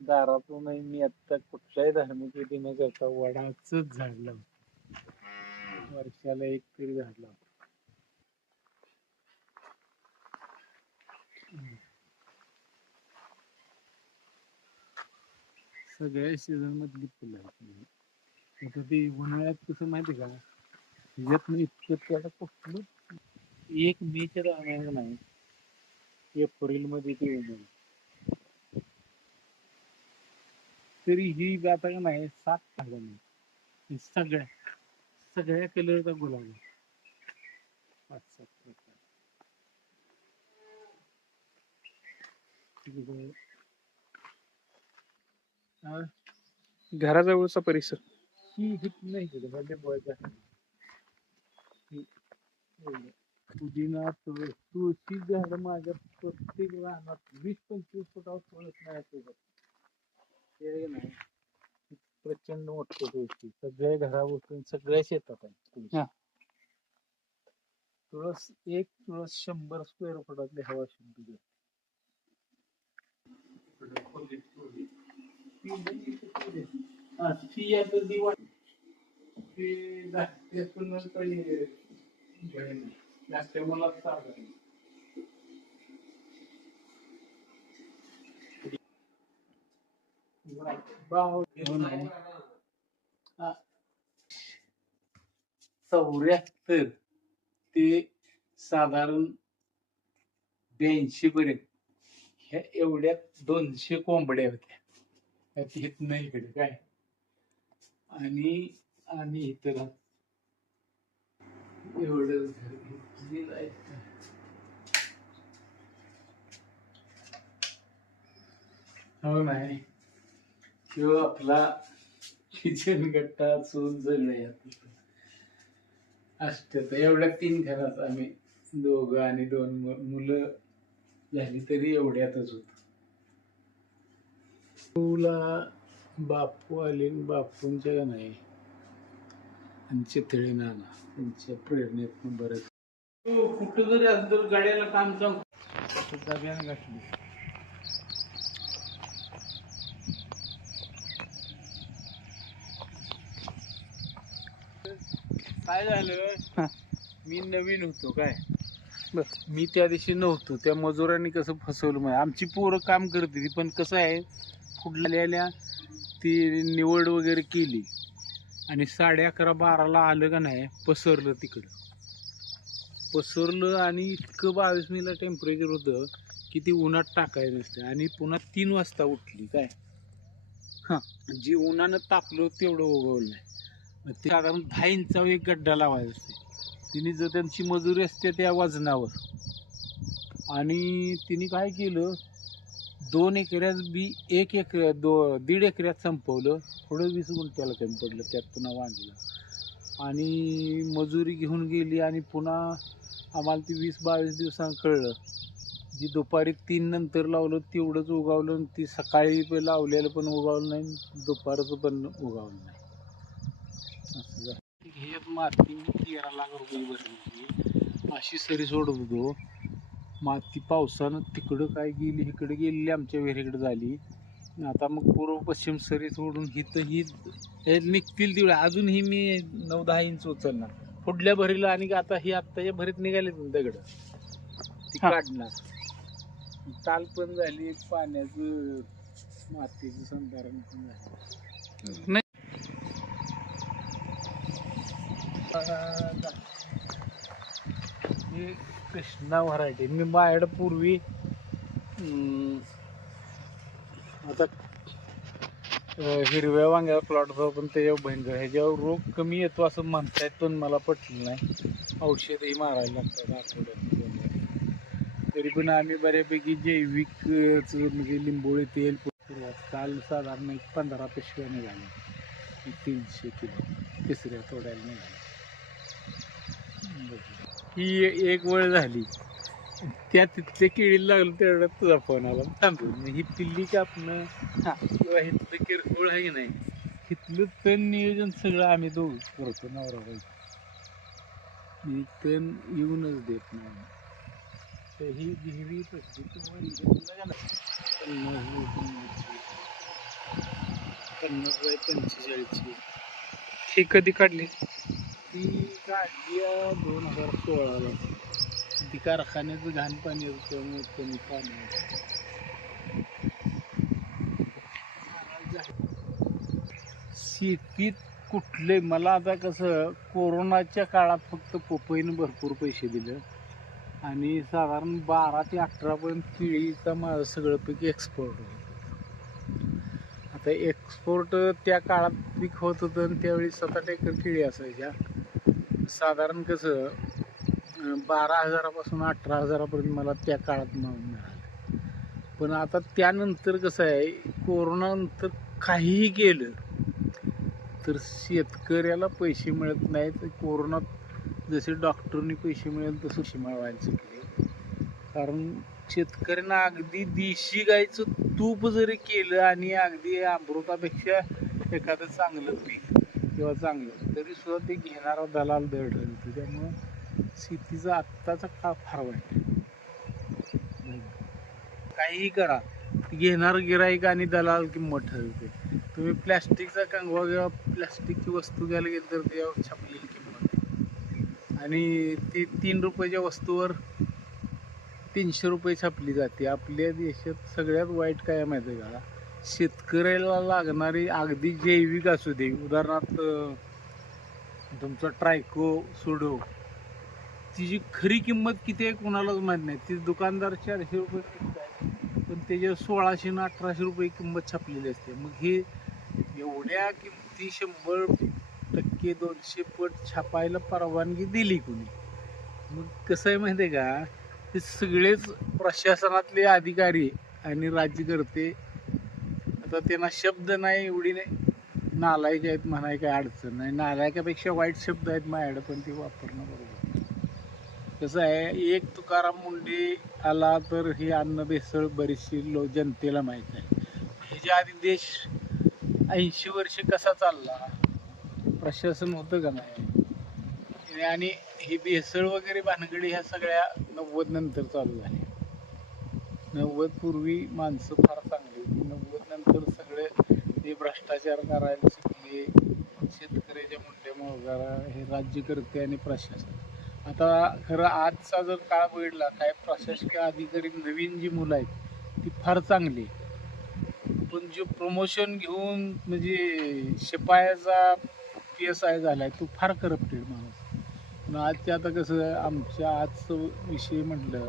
दारातूनही मी आता कुठल्याही धार्मिक विधी न करता वडाच झाड लावतो. वर्षाला 1 तरी झाड लावतो. सगळ्या सीझन मधली फुलं आहेत. आता ते उन्हाळ्यात कसं माहिती का, यात मी इतकं कुठलं 1 मेच्या दरम्यान नाही, एप्रिल मध्ये ते उन्हाळा तरी ही आता का नाही 7 झाडं नाही. सगळ्या कलरचा गुलाब आहे. 5-7 प्रकार. हा, घराजवळचा परिसर. ही हित नाही केलं म्हणजे बघा पुदिना तुळशी झाड माझ्या प्रत्येक रानात 20-25 फुटावर तुळस नाही सोबत ते नाही प्रचंड मोठे तुळशी सगळ्या घराबसून सगळ्या शेतात आहे तुळशी. हा. तुळस एक तुळस 100 स्क्वेअर फुटातली हवा शुद्ध चौऱ्याहत्तर ते साधारण 82 पर्यंत ह्या एवढ्या 200 कोंबड्या होत्या त्यात हित नाही इकडे काय आणि आम्ही इतर एवढं हो नाही किंवा आपला किचन गट्टा चूल सगळे असत एवढ्या 3 घरात आम्ही दोघं आणि 2 मुलं झाली तरी एवढ्यातच होत. तुला बापू आले बापूंच्या नाही आणि चितळे नाना त्यांच्या प्रेरणेत बरंच कुठं जरी असं तर गाड्याला काम चालू डब्यानं घातली. काय झालं मी नवीन होतो काय मी त्या दिवशी नव्हतो त्या मजुरांनी कसं फसवलं मग आमची पोरं काम करते पण कसं आहे कुठल्या ती निवड वगैरे केली आणि 11:30-12ला आलं का नाही पसरलं तिकडं पसरलं आणि इतकं 22 मीला टेम्परेचर होतं की ती उन्हात टाकायचं नसतं आणि पुन्हा 3 वाजता उठली काय हा जी उन्हानं तापलं तेवढं उगवलं नाही मग ते साधारण 10 इंचावर एक गड्डा लावायचा असतो तिने जर त्यांची मजुरी असते त्या वजनावर आणि तिने काय केलं 2 एकरात बी 1 एकर 1.5 एकरात संपवलं थोडं 20 गुंठ्याला कमी पडलं त्यात पुन्हा वांगलं आणि मजुरी घेऊन गेली आणि पुन्हा आम्हाला ती 20-22 दिवसांनी कळलं जी दुपारी 3 नंतर लावलं तेवढंच उगावलं ती सकाळी लावलेलं पण उगावलं नाही दुपारचं पण उगावलं नाही असं झालं. ह्याच्यात माती 13 लाख रुपये भरली अशी सरी सोडत होतो माती पावसानं तिकडं काय गेली इकडे गेलेली आमच्या विहिरीकडे झाली आता मग पूर्व पश्चिम सरी सोडून हिथं ही निघतील तेवढे अजूनही मी 9-10 इंच उचलणार पुढल्या भरीला आणि आता ही आत्ताच्या भरीत निघाली दगड ती काढणार काल पण झाली पाण्याचं मातीचं संधारण पण झालं ही कृष्णा व्हरायटी मी माझ्याकडं पूर्वी आता हिरव्या वांग्या प्लॉट होता पण त्याच्यावर भयंकर ह्याच्यावर रोग कमी येतो असं म्हणतायत पण मला पटलं नाही औषधही मारायला लागतात आठवड्यात तरी पण आम्ही बऱ्यापैकी जैविक म्हणजे लिंबोळी तेल काल साधारण 15 पिशव्या निघाल्या 300 किलो तिसऱ्या तोड्याला निघाल्या ही एक वेळ झाली त्या तिथल्या केळीला लागलं तेवढ्यात तुझा फोन आला थांबून ही पिल्ली कापणं किंवा हिथलं किरकोळ आहे की नाही हिथलं तण नियोजन सगळं आम्ही दोघं करतो नवरा बायको तण येऊनच देत नाही तर ही विहिरी तशी 50-45 ही कधी काढली? ती काढली 2016ला ती कारखान्याचं घाण पाणी होतं कमी पाणी शेतीत कुठले मला आता कसं कोरोनाच्या काळात फक्त पपईनं भरपूर पैसे दिले आणि साधारण 12 ते 18 पर्यंत केळीचा माझं सगळं पीक एक्सपोर्ट होतं आता एक्सपोर्ट त्या काळात पीक होत होतं आणि त्यावेळी 7-8 एकर केळी असायच्या साधारण कसं 12,000 पासून 18,000 पर्यंत मला त्या काळात मिळालं पण आता त्यानंतर कसं आहे, कोरोनानंतर काहीही केलं तर शेतकऱ्याला पैसे मिळत नाहीत. कोरोनात जसे डॉक्टरनी पैसे मिळेल तसे पैसे मिळवायला शिकले. कारण शेतकऱ्यांना अगदी देशी गाईचं तूप जरी केलं आणि अगदी अमृतापेक्षा एखादं चांगलं पीक किंवा चांगलं तरी सुद्धा ते घेणारा दलाल दर ठरतो. त्यामुळं शेतीचा आत्ताचा काळ फार वाईट आहे. काहीही करा, घेणार गिराईक आणि दलाल किंमत ठरवते. तुम्ही प्लॅस्टिकचा कंगवा किंवा प्लॅस्टिकची वस्तू घ्यायला गेली तर त्यावर छापलेली किंमत आहे. आणि ती 3 रुपयाच्या वस्तूवर 300 रुपये छापली जाते. आपल्या देशात सगळ्यात वाईट काय माहिती आहे का, शेतकऱ्याला लागणारी अगदी जैविक असू दे, उदाहरणार्थ तुमचा ट्रायको सुडो, तिची खरी किंमत किती आहे कोणालाच माहीत नाही. ती दुकानदार 400 रुपये विकताय, पण त्याच्या 1600 आणि 1800 रुपये किंमत छापलेली असते. मग हे एवढ्या किमती 100% 200 पट छापायला परवानगी दिली कोणी? मग कसं आहे माहिती आहे का, ते सगळेच प्रशासनातले अधिकारी आणि राज्यकर्ते, आता त्यांना शब्द नाही, एवढी नाही नालायक आहेत म्हणाय काय अडचण नाही. नालायकापेक्षा वाईट शब्द आहेत माझ्याकडे, पण ते वापरणं बरोबर. कसं आहे, एक तुकाराम मुंडे आला तर हे अन्न भेसळ बरीचशी जनतेला माहीत आहे. ह्याच्या आधी देश 80 वर्ष कसा चालला, प्रशासन होतं का नाही. आणि ही भेसळ वगैरे भानगडी ह्या सगळ्या 90 नंतर चालू झाल्या. 90 पूर्वी माणसं फार चांगली होती. 90 नंतर सगळे हे भ्रष्टाचार करायला शिकले. शेतकऱ्याच्या मुंड्या मोगारा हे राज्यकर्ते आणि प्रशासन. आता खरं आजचा जर काळ बघितला, काय प्रशासकीय अधिकारी नवीन जी मुलं आहेत ती फार चांगली, पण जे प्रमोशन घेऊन म्हणजे शिपायाचा PSI झालाय तो फार करप्टेड माणूस. पण आजच्या आता कसं, आमच्या आजचं विषय म्हटलं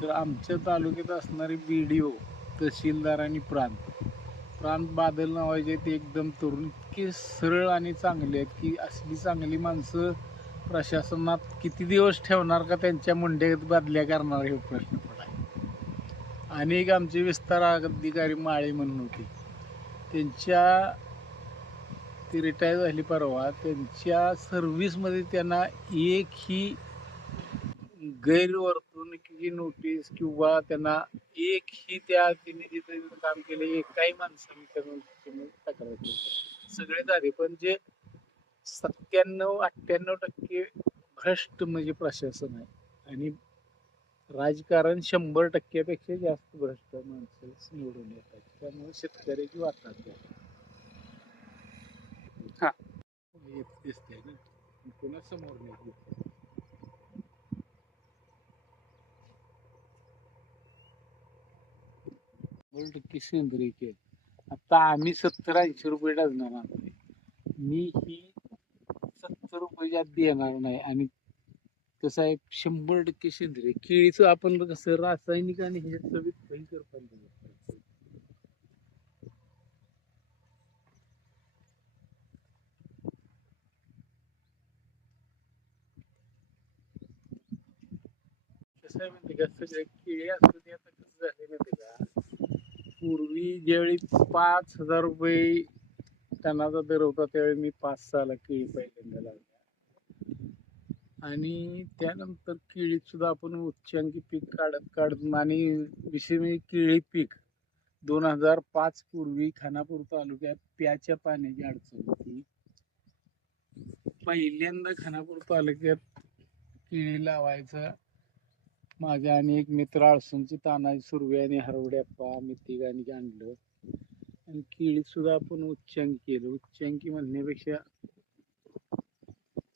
तर आमच्या तालुक्यात असणारे BDO, तहसीलदार आणि प्रांत बादल नावाचे, ते एकदम तरुण, इतके सरळ आणि चांगले आहेत की असली चांगली माणसं प्रशासनात किती दिवस ठेवणार का त्यांच्या मुंड्यात बदल्या करणार हे प्रश्न पडाय. अनेक आमचे विस्तार अधिकारी माळी म्हणून होते, त्यांच्या ती रिटायर झाली परवा, त्यांच्या सर्व्हिसमध्ये त्यांना एकही गैरवर्तणुकीची नोटीस किंवा त्यांना एकही त्यांनी जिथे काम केलं एकाही माणसाने त्यांना तक्रार केली. सगळेच आले, पण जे 97-98% भ्रष्ट म्हणजे प्रशासन आहे. आणि राजकारण 100%पेक्षा जास्त भ्रष्ट माणसं निवडून येतात. त्यामुळे शेतकऱ्याची वाटात हा. दिसते ना, कोणा समोर नाही दिसते. 100% सेंद्रिय केलं. आता आम्ही 70-80 रुपये डझनाला आणतोय. मी ही 70 रुपयाच्या आत देणार नाही. आणि कसं आहे, 100% सेंद्रिय केळीचं आपण कसं रासायनिक आणि ह्याच्यात चवीत भयंकर पडलं. कसं आहे माहिती का, सगळे केळी असू दे, आता कसं झाले माहिती का, पूर्वी ज्यावेळी 5,000 रुपये टनाचा दर होता त्यावेळी मी 5-6 ला केळी पहिल्यांदा लावली. आणि त्यानंतर केळीत सुद्धा आपण उच्चांकी पीक काढत आणि विशेष म्हणजे केळी पीक 2005 पूर्वी खानापूर तालुक्यात प्याच्या पाण्याची अडचण होती. पहिल्यांदा खानापूर तालुक्यात केळी लावायचा माझ्या आणि एक मित्र आळसूंची तानाजी सुर्वे आणि हरवड्याप्पा आम्ही तिघांनी आणलं. आणि केळीत सुद्धा आपण उच्चांकी केलं. उच्चांकी म्हणण्यापेक्षा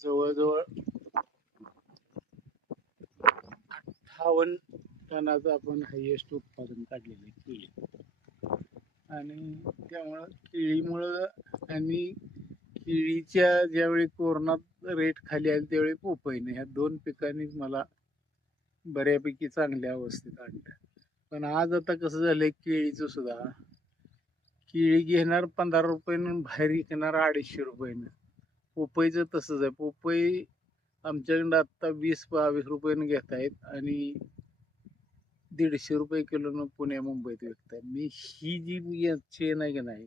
जवळजवळ 58 टनाचं आपण हायएस्ट उत्पादन काढलेलं आहे केळी. आणि त्यामुळं केळीमुळं आणि केळीच्या ज्यावेळी कोरोनात रेट खाली आले त्यावेळी पोपईने, ह्या 2 पिकांनीच मला बऱ्यापैकी चांगल्या अवस्थेत आणलं. पण आज आता कसं झालंय, केळीचं सुद्धा केळी घेणार 15 रुपयानं, बाहेर विकणार 250 रुपयानं. पोपईचं तसंच आहे. पोपई आमच्याकडं आत्ता 20-22 रुपयानं घेत आहेत आणि 150 रुपये किलोनं पुण्या मुंबईत विकताय. मी ही जी चेन आहे की नाही,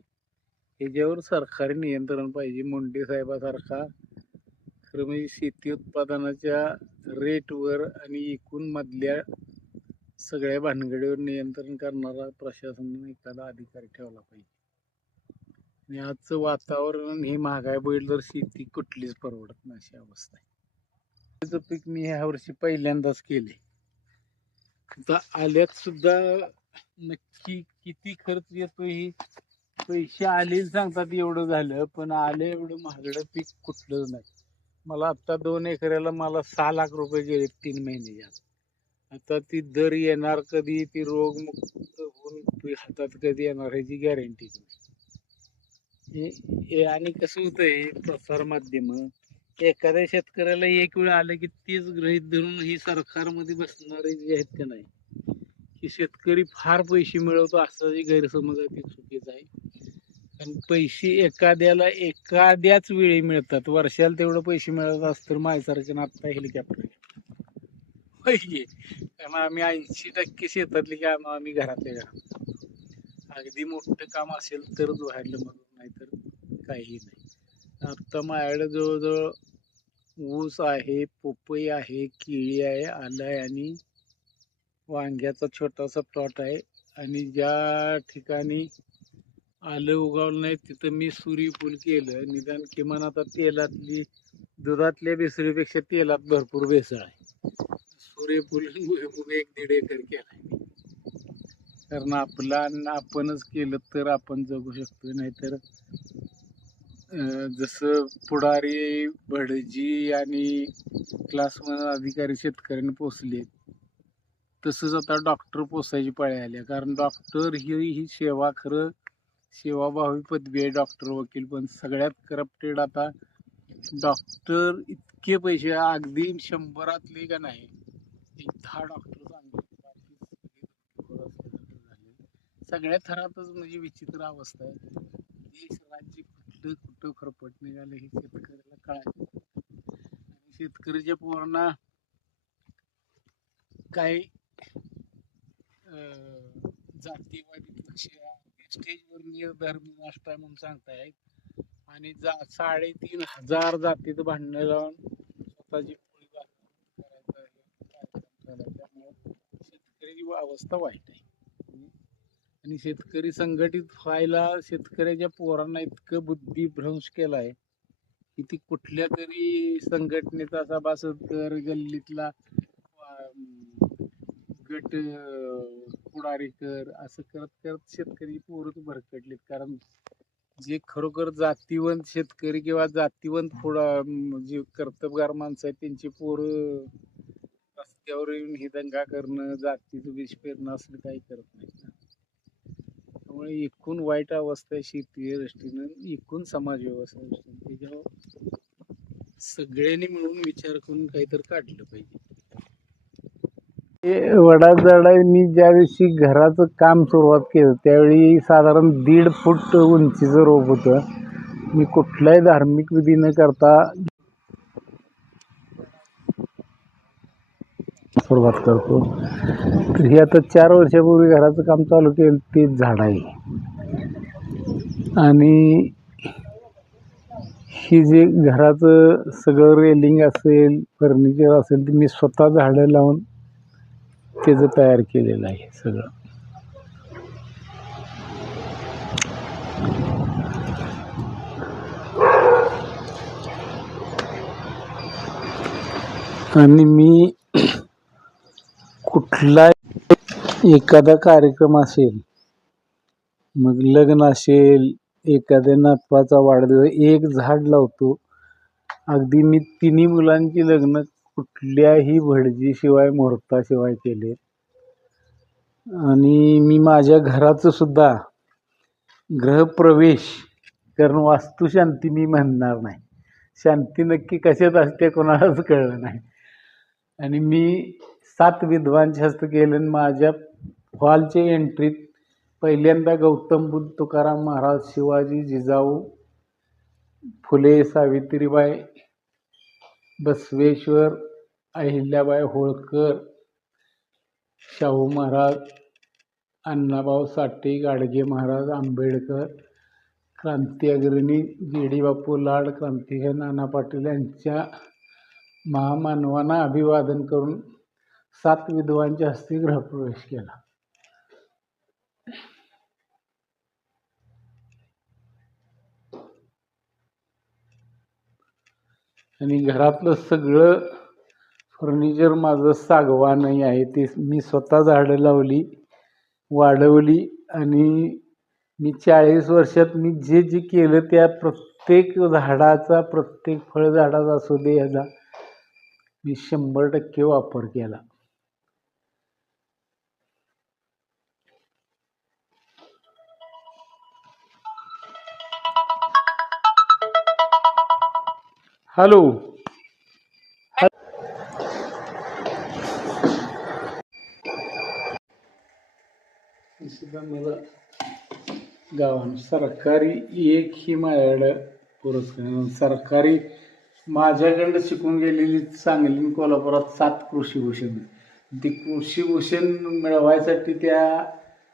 ह्याच्यावर सरकारी नियंत्रण पाहिजे. मुंडे साहेबासारखा खरं म्हणजे शेती उत्पादनाच्या रेटवर आणि एकूण मधल्या सगळ्या भानगडीवर नियंत्रण करणारा प्रशासनाने एखादा अधिकारी ठेवला पाहिजे. आणि आजचं वातावरण हे महागाई बघितलं तर शेती कुठलीच परवडत नाही अशी अवस्था आहे. त्याचं पीक मी ह्या वर्षी पहिल्यांदाच केले. आता आल्यात सुद्धा नक्की किती खर्च येतो ही पैसे आले सांगतात एवढं झालं, पण आले एवढं महागडं पीक कुठलंच नाही. मला आता 2 एकराला मला 6 लाख रुपये गेले 3 महिन्याच्या. आता ती दर येणार कधी, ती रोगमुक्त होऊन हातात कधी येणार ह्याची गॅरंटी नाही. आणि कसं होतंय प्रसार माध्यम, एखाद्या शेतकऱ्याला एक वेळ आलं की तेच गृहीत धरून ही सरकारमध्ये बसणारे जे आहेत का नाही, की शेतकरी फार पैसे मिळवतो असा जे गैरसमज आहे ते चुकीचं आहे. कारण पैसे एखाद्याला एखाद्याच वेळी मिळतात. वर्षाला तेवढं पैसे मिळत असतं तर माझ्यासारख्यानं आत्ता हेलिकॉप्टर पाहिजे. कारण आम्ही 80% शेतातली कामं आम्ही घरातल्या घरात. अगदी मोठं काम असेल तरच बाहेरलं मदत, नाही तर काही नाही. आता माझ्याकडे जवळजवळ ऊस आहे, पपई आहे, केळी आहे, आलं आहे आणि वांग्याचा छोटासा प्लॉट आहे. आणि ज्या ठिकाणी आलं उगवलं नाही तिथं मी सूर्यफूल केलं. निदान किमान आता तेलातली दुधातल्या भेसळीपेक्षा तेलात भरपूर भेसळ आहे. सूर्यफूल भुईमुग 1-1.5 एकर केलाय. कारण आपलं अन्न आपणच केलं तर आपण जगू शकतो. नाहीतर जसं पुढारी भटजी आणि क्लासमन अधिकारी शेतकऱ्यांना पोचले, तसंच आता डॉक्टर पोसायची पाळी आली. कारण डॉक्टर ही सेवा, खरं सेवाभावी पदवी आहे डॉक्टर वकील, पण सगळ्यात करप्टेड आता डॉक्टर. इतके पैसे अगदी 100रातले का नाही 10 डॉक्टर चांगले, सगळ्या थरातच म्हणजे विचित्र अवस्था आहे. देश राज्य कुठलं कुठं खरपट निघालं हे शेतकऱ्याला कळायचं. आणि शेतकऱ्याच्या पोरांना काही जातीवादी पक्ष स्टेजवर निर्धर्म राष्ट्र म्हणून सांगतायत आणि 3,500 जातीत भांडणं लावून स्वतःची पोळी करायचं. त्यामुळे शेतकऱ्याची अवस्था वाईट आहे. आणि शेतकरी संघटित व्हायला शेतकऱ्याच्या पोरांना इतकं बुद्धिभ्रंश केलाय की ती कुठल्या तरी संघटनेचा सभासद गल्लीतला गट पुढारी कर असं करत करत शेतकरी पोरं भरकटलीत. कारण जे खरोखर जातीवंत शेतकरी किंवा जातीवंत जे कर्तबगार माणसं आहेत त्यांची पोरं रस्त्यावर येऊन ही दंगा करणं, जातीचं विष पेरणं असलं काही करत नाहीत. त्यामुळे एकूण वाईट अवस्था आहे शेती दृष्टीनं, एकूण समाज व्यवस्था दृष्टीनं. त्याच्यावर सगळ्यांनी मिळून विचार करून काहीतरी काढलं पाहिजे. वडाझाडा मी ज्या दिवशी घराचं काम सुरुवात केलं त्यावेळी साधारण 1.5 फूट उंचीचं रोप होतं. मी कुठलाही धार्मिक विधी न करता सुरुवात करतो. तर हे आता 4 वर्षापूर्वी घराचं काम चालू केलं ते झाड आहे. आणि ही जे घराचं सगळं रेलिंग असेल, फर्निचर असेल, ते मी स्वतः झाडं लावून त्याचं तयार केलेलं आहे सगळं. आणि मी कुठला एखादा कार्यक्रम असेल, मग लग्न असेल, एखाद्या नातवाचा वाढदिवस, एक झाड लावतो. अगदी मी 3 मुलांची लग्न कुठल्याही भटजीशिवाय मुहूर्ताशिवाय केले. आणि मी माझ्या घराचं सुद्धा गृहप्रवेश, कारण वास्तुशांती मी म्हणणार नाही, शांती नक्की कशात असते कोणालाच कळलं नाही. आणि मी 7 विद्वांचे हस्त केले. आणि माझ्या हॉलच्या एंट्रीत पहिल्यांदा गौतम बुद्ध, तुकाराम महाराज, शिवाजी, जिजाऊ, फुले, सावित्रीबाई, बसवेश्वर, अहिल्याबाई होळकर शाहू महाराज, अण्णाभाऊ साठे, गाडगे महाराज, आंबेडकर, क्रांती अग्रणी जी.डी. बापू लाड, क्रांतिकारी नाना पाटील यांच्या महामानवांना अभिवादन करून 7 विधवांच्या हस्ते गृहप्रवेश केला. आणि घरातलं सगळं फर्निचर माझं सागवानही आहे. ते मी स्वतः झाडं लावली, वाढवली आणि मी 40 वर्षात मी जे जे केलं त्या प्रत्येक झाडाचा, प्रत्येक फळझाडाचा असू दे ह्याचा मी 100% वापर केला. हॅलो, सुद्धा मला गावानं सरकारी एक ही माझ्याकडं पुरस्कार, सरकारी माझ्याकडं शिकून गेलेली सांगली कोल्हापुरात 7 कृषीभूषण. ती कृषीभूषण मिळवायसाठी त्या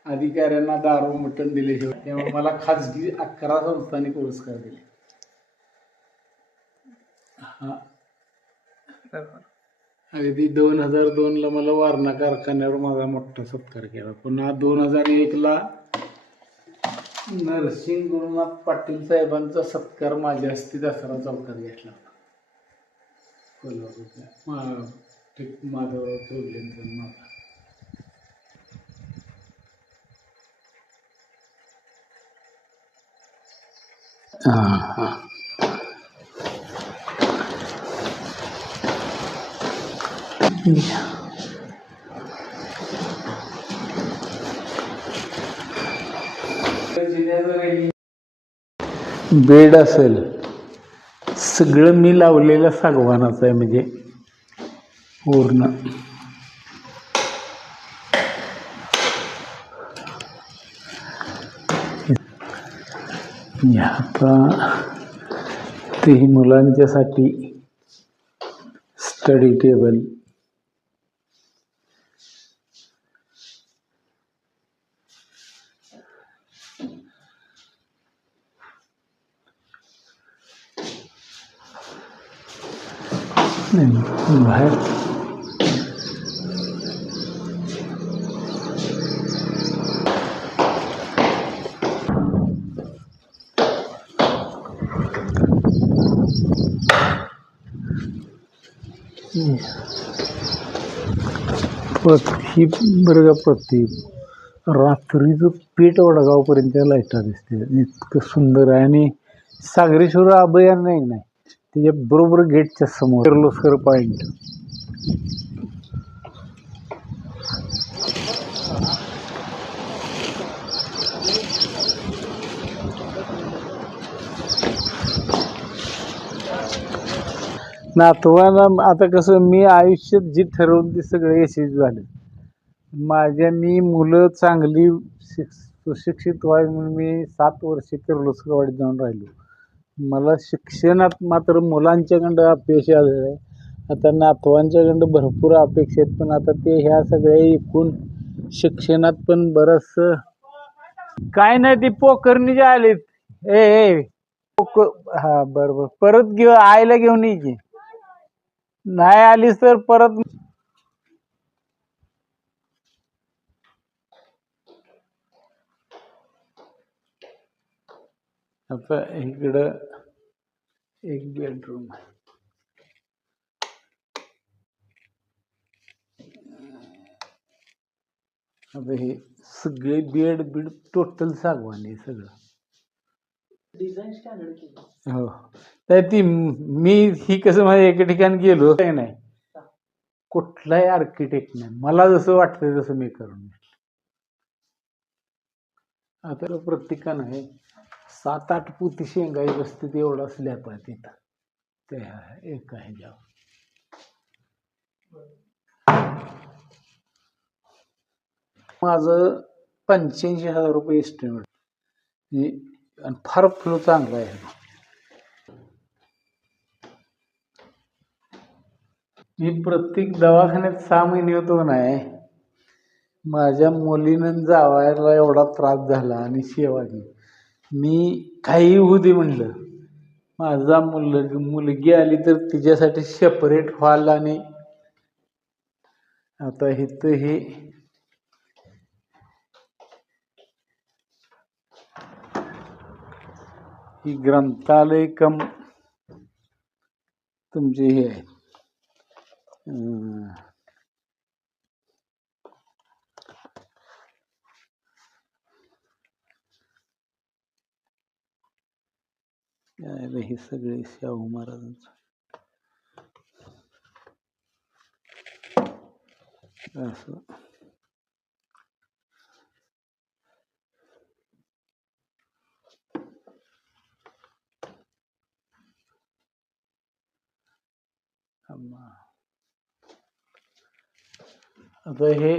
अधिकाऱ्यांना दारू मटण दिल्याशिवाय तेव्हा मला खाजगी 11 संस्थांनी पुरस्कार दिले. हा, अगदी 2002ला मला वारणा कारखान्यावर माझा मोठा सत्कार केला. पुन्हा 2001ला नरसिंग गुरुनाथ पाटील साहेबांचा सत्कार माझ्या हस्ते दसरा चौकात घेतला कोल्हापूरच्या माधवराव चौधरींचा माझा. बेड असेल सगळं मी लावलेलं सागवानाचं आहे, म्हणजे पूर्ण. आता ते मुलांच्यासाठी स्टडी टेबल, बाहेर ही बरं का, रात्रीचं पेट वडगावपर्यंत लाईटा दिसते, इतकं सुंदर आहे. आणि सागरेश्वर अभयारण्य आहे नाही, त्याच्या बरोबर गेटच्या समोर किर्लोस्कर पॉईंट. नातवाला आता कसं, मी आयुष्यात जे ठरवून ते सगळे यशस्वी झाले. मी मुलं चांगली सुशिक्षित व्हावी म्हणून मी 7 वर्ष किर्लोस्करवाडीत जाऊन राहिलो. मला शिक्षणात मात्र मुलांच्याकडं अपयश आलेलं आहे. आता नातवांच्याकडं भरपूर अपेक्षा आहेत, पण आता ते ह्या सगळ्या एकूण शिक्षणात पण बरंचसं काय नाही. ते पोकरणी जे आलेत, हा बरोबर, परत आईला घेऊन ये की, नाही आलीस तर परत. आता इकडं एक बेडरूम आहे. आता हे सगळे बेड टोटल सागवान आहे सगळं. हो, तर ती मी ही कसं माझ्या एका ठिकाणी गेलो नाही, कुठलाही आर्किटेक्ट नाही, मला जसं वाटतं तसं मी करून. आता प्रत्येकानं आहे 7-8 पोती शेंगाई बसते, एवढा स्लॅब आहे तिथं त्या एका ह्याच्यावर. माझं 85,000 रुपये एस्टिमेट, आणि फार फ्लो चांगला आहे. मी प्रत्येक दवाखान्यात 6 महिने होतो नाही, माझ्या मुलीनं जावायला एवढा त्रास झाला आणि शेवानी मी काही होऊ दे म्हणलं. माझा मुलगी आली तर तिच्यासाठी सेपरेट हॉल. आणि आता इथं हे ही ग्रंथालय कम तुमचे हे आहे. हे सगळे शाहू महाराजांचं असं. आता हे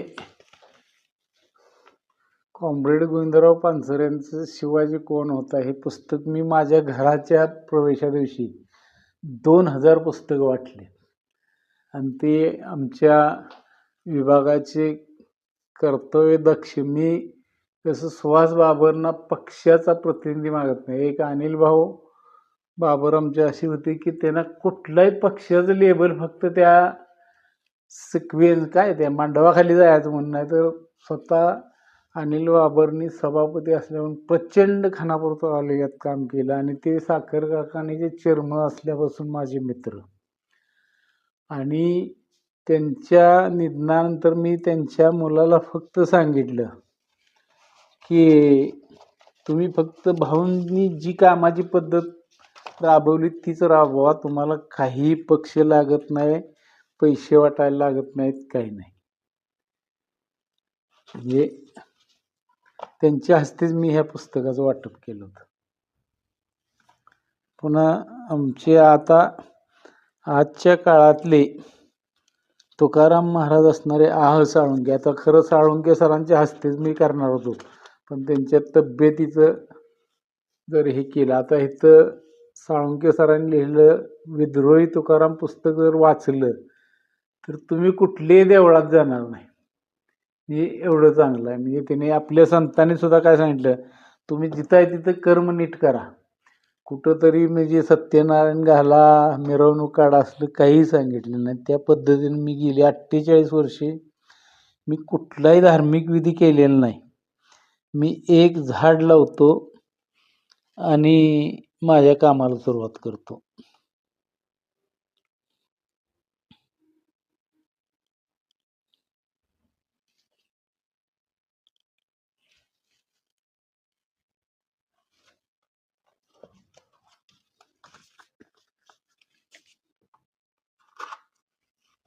कॉम्रेड गोविंदराव पानसरे यांचं शिवाजी कोण होता हे पुस्तक मी माझ्या घराच्या प्रवेशा दिवशी 2000 पुस्तकं वाटले. आणि ते आमच्या विभागाचे कर्तव्य दक्ष, मी कसं सुहास बाबरांना पक्षाचा प्रतिनिधी मागत नाही. एक अनिल भाऊ बाबर आमचे अशी होते की त्यांना कुठलाही पक्षाचं लेबल फक्त त्या सिक्वेन्स काय त्या मांडवाखाली जायचं म्हणून, नाही तर स्वतः अनिल बाबरनी सभापती असल्यामुळे प्रचंड खानापूर तालुक्यात काम केलं. आणि ते साखर कारखान्याचे चेअरमन असल्यापासून माझे मित्र. आणि त्यांच्या निधनानंतर मी त्यांच्या मुलाला फक्त सांगितलं की तुम्ही फक्त भाऊंनी जी कामाची पद्धत राबवली तीच राबवा, तुम्हाला काही पक्ष लागत नाही, पैसे वाटायला लागत नाहीत, काही नाही. म्हणजे त्यांच्या हस्तेच मी ह्या पुस्तकाचं वाटप केलं होतं. पुन्हा आमचे आता आजच्या काळातले तुकाराम महाराज असणारे साळुंके, आता खरं साळुंके सरांच्या हस्तेच मी करणार होतो, पण त्यांच्या तब्येतीचं जर हे केलं. आता इथं साळुंके सरांनी लिहिलं विद्रोही तुकाराम पुस्तक जर वाचलं तर तुम्ही कुठल्याही देवळात जाणार नाही. हे एवढं चांगलं आहे. म्हणजे त्याने आपल्या संतांनी सुद्धा काय सांगितलं, तुम्ही जिथं आहे तिथं कर्म नीट करा. कुठंतरी म्हणजे सत्यनारायण घाला, मिरवणूक काढा असलं काही सांगितलं नाही. त्या पद्धतीने मी गेली 48 वर्षे मी कुठलाही धार्मिक विधी केलेला नाही. मी एक झाड लावतो आणि माझ्या कामाला सुरुवात करतो.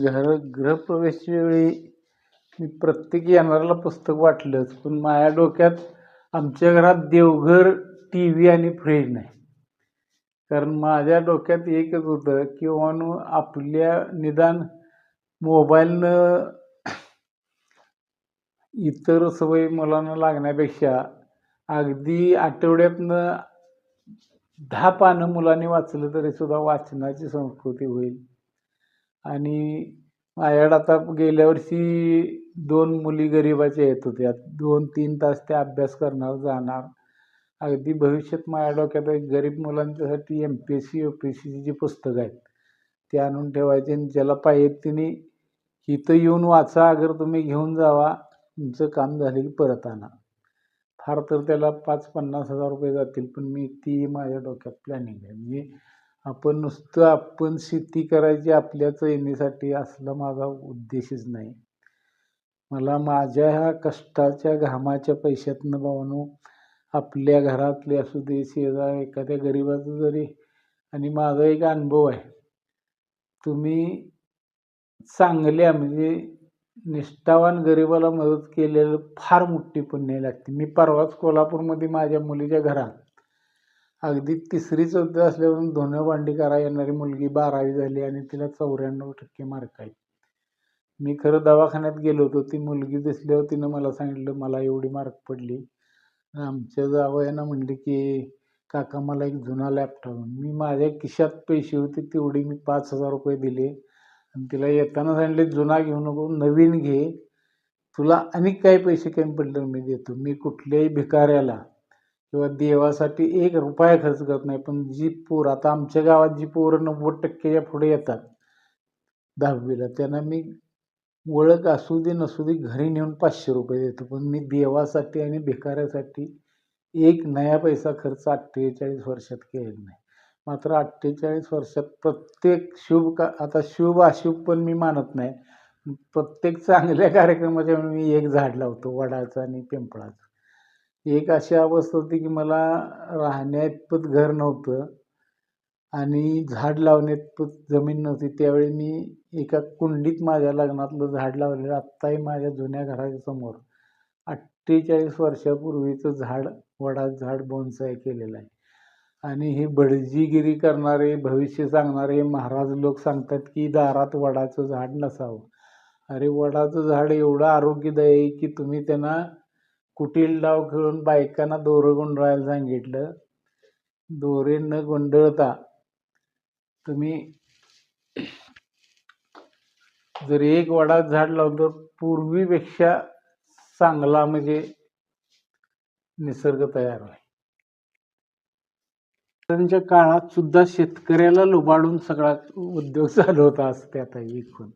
गृहप्रवेशच्या वेळी मी प्रत्येक येणाऱ्याला पुस्तक वाटलंच, पण माझ्या डोक्यात आमच्या घरात देवघर, टी व्ही आणि फ्रीज नाही. कारण माझ्या डोक्यात एकच होतं की आपल्या निदान मोबाईलनं इतर सवयी मुलांना लागण्यापेक्षा अगदी आठवड्यातनं 10 पानं मुलांनी वाचलं तरी सुद्धा वाचनाची संस्कृती होईल. आणि माझ्याकडे आता गेल्या वर्षी 2 मुली गरिबाच्या येत होत्या. 2-3 तास त्या अभ्यास करणार, जाणार. अगदी भविष्यात माझ्या डोक्यात एक गरीब मुलांच्यासाठी MPSC UPSCची जी पुस्तकं आहेत ते आणून ठेवायचे, आणि ज्याला पाहिजे तिने इथं येऊन वाचा, अगर तुम्ही घेऊन जावा, तुमचं काम झालं की परत आणा. फार तर त्याला 5-50 हजार रुपये जातील, पण मी ती माझ्या डोक्यात प्लॅनिंग आहे. म्हणजे आपण शेती करायची आपल्या चैनीसाठी असला माझा उद्देशच नाही. मला माझ्या ह्या कष्टाच्या घामाच्या पैशातनं भावानो आपल्या घरातले असू दे, शेजारी एखाद्या गरिबाचं जरी, आणि माझा एक अनुभव आहे, तुम्ही चांगल्या म्हणजे निष्ठावान गरिबाला मदत केलेलं फार मोठी पुण्य लागते. मी परवाच कोल्हापूरमध्ये माझ्या मुलीच्या घरात अगदी 3री-4थी असल्यापासून धुणं भांडी करा येणारी मुलगी 12वी झाली आणि तिला 94% मार्क आहेत. मी खरं दवाखान्यात गेलो होतो, ती मुलगी दिसल्यावर तिनं मला सांगितलं मला एवढी मार्क पडली. आमच्या जावयानं म्हणले की काका मला एक जुना लॅपटॉप. मी माझ्या खिशात पैसे होते तेवढी मी 5000 रुपये दिले आणि तिला येताना सांगितले जुना घेऊ नको, नवीन घे, तुला आणि काही पैसे कमी पडले मी देतो. मी कुठल्याही भिकाऱ्याला किंवा देवासाठी एक रुपया खर्च करत नाही. पण जी पोरं आता आमच्या गावात जी पोरं 90%च्या पुढे येतात 10वीला त्यांना मी ओळख असू दे नसू दे घरी नेऊन 500 रुपये देतो. पण मी देवासाठी आणि भिकाऱ्यासाठी एक नया पैसा खर्च 48 वर्षात केलेला नाही. मात्र 48 वर्षात प्रत्येक आता शुभ अशुभ पण मी मानत नाही. प्रत्येक चांगल्या कार्यक्रमाच्या वेळी मी एक झाड लावतो वडाचं आणि पिंपळाचं. एक अशी अवस्था होती की मला राहण्याइतपत घर नव्हतं आणि झाड लावण्याइतपत जमीन नव्हती. त्यावेळी मी एका कुंडीत माझ्या लग्नातलं झाड लावलेलं आत्ताही माझ्या जुन्या घराच्या समोर 48 वर्षापूर्वीचं झाड, वडाचं झाड बोन्साय केलेलं आहे. आणि हे बडजीगिरी करणारे, भविष्य सांगणारे महाराज लोक सांगतात की दारात वडाचं झाड नसावं. अरे वडाचं झाड एवढं आरोग्यदायी आहे की तुम्ही त्यांना कुटील डाव खेळून बायकांना दोरं गुंडाळायला सांगितलं. दोरे न गुंडळता तुम्ही जर एक वडाचं झाड लावलं तर पूर्वीपेक्षा चांगला म्हणजे निसर्ग तयार होईल. त्यांच्या काळात सुद्धा शेतकऱ्याला लुबाडून सगळा उद्योग चालू होता असं ते आता विकून.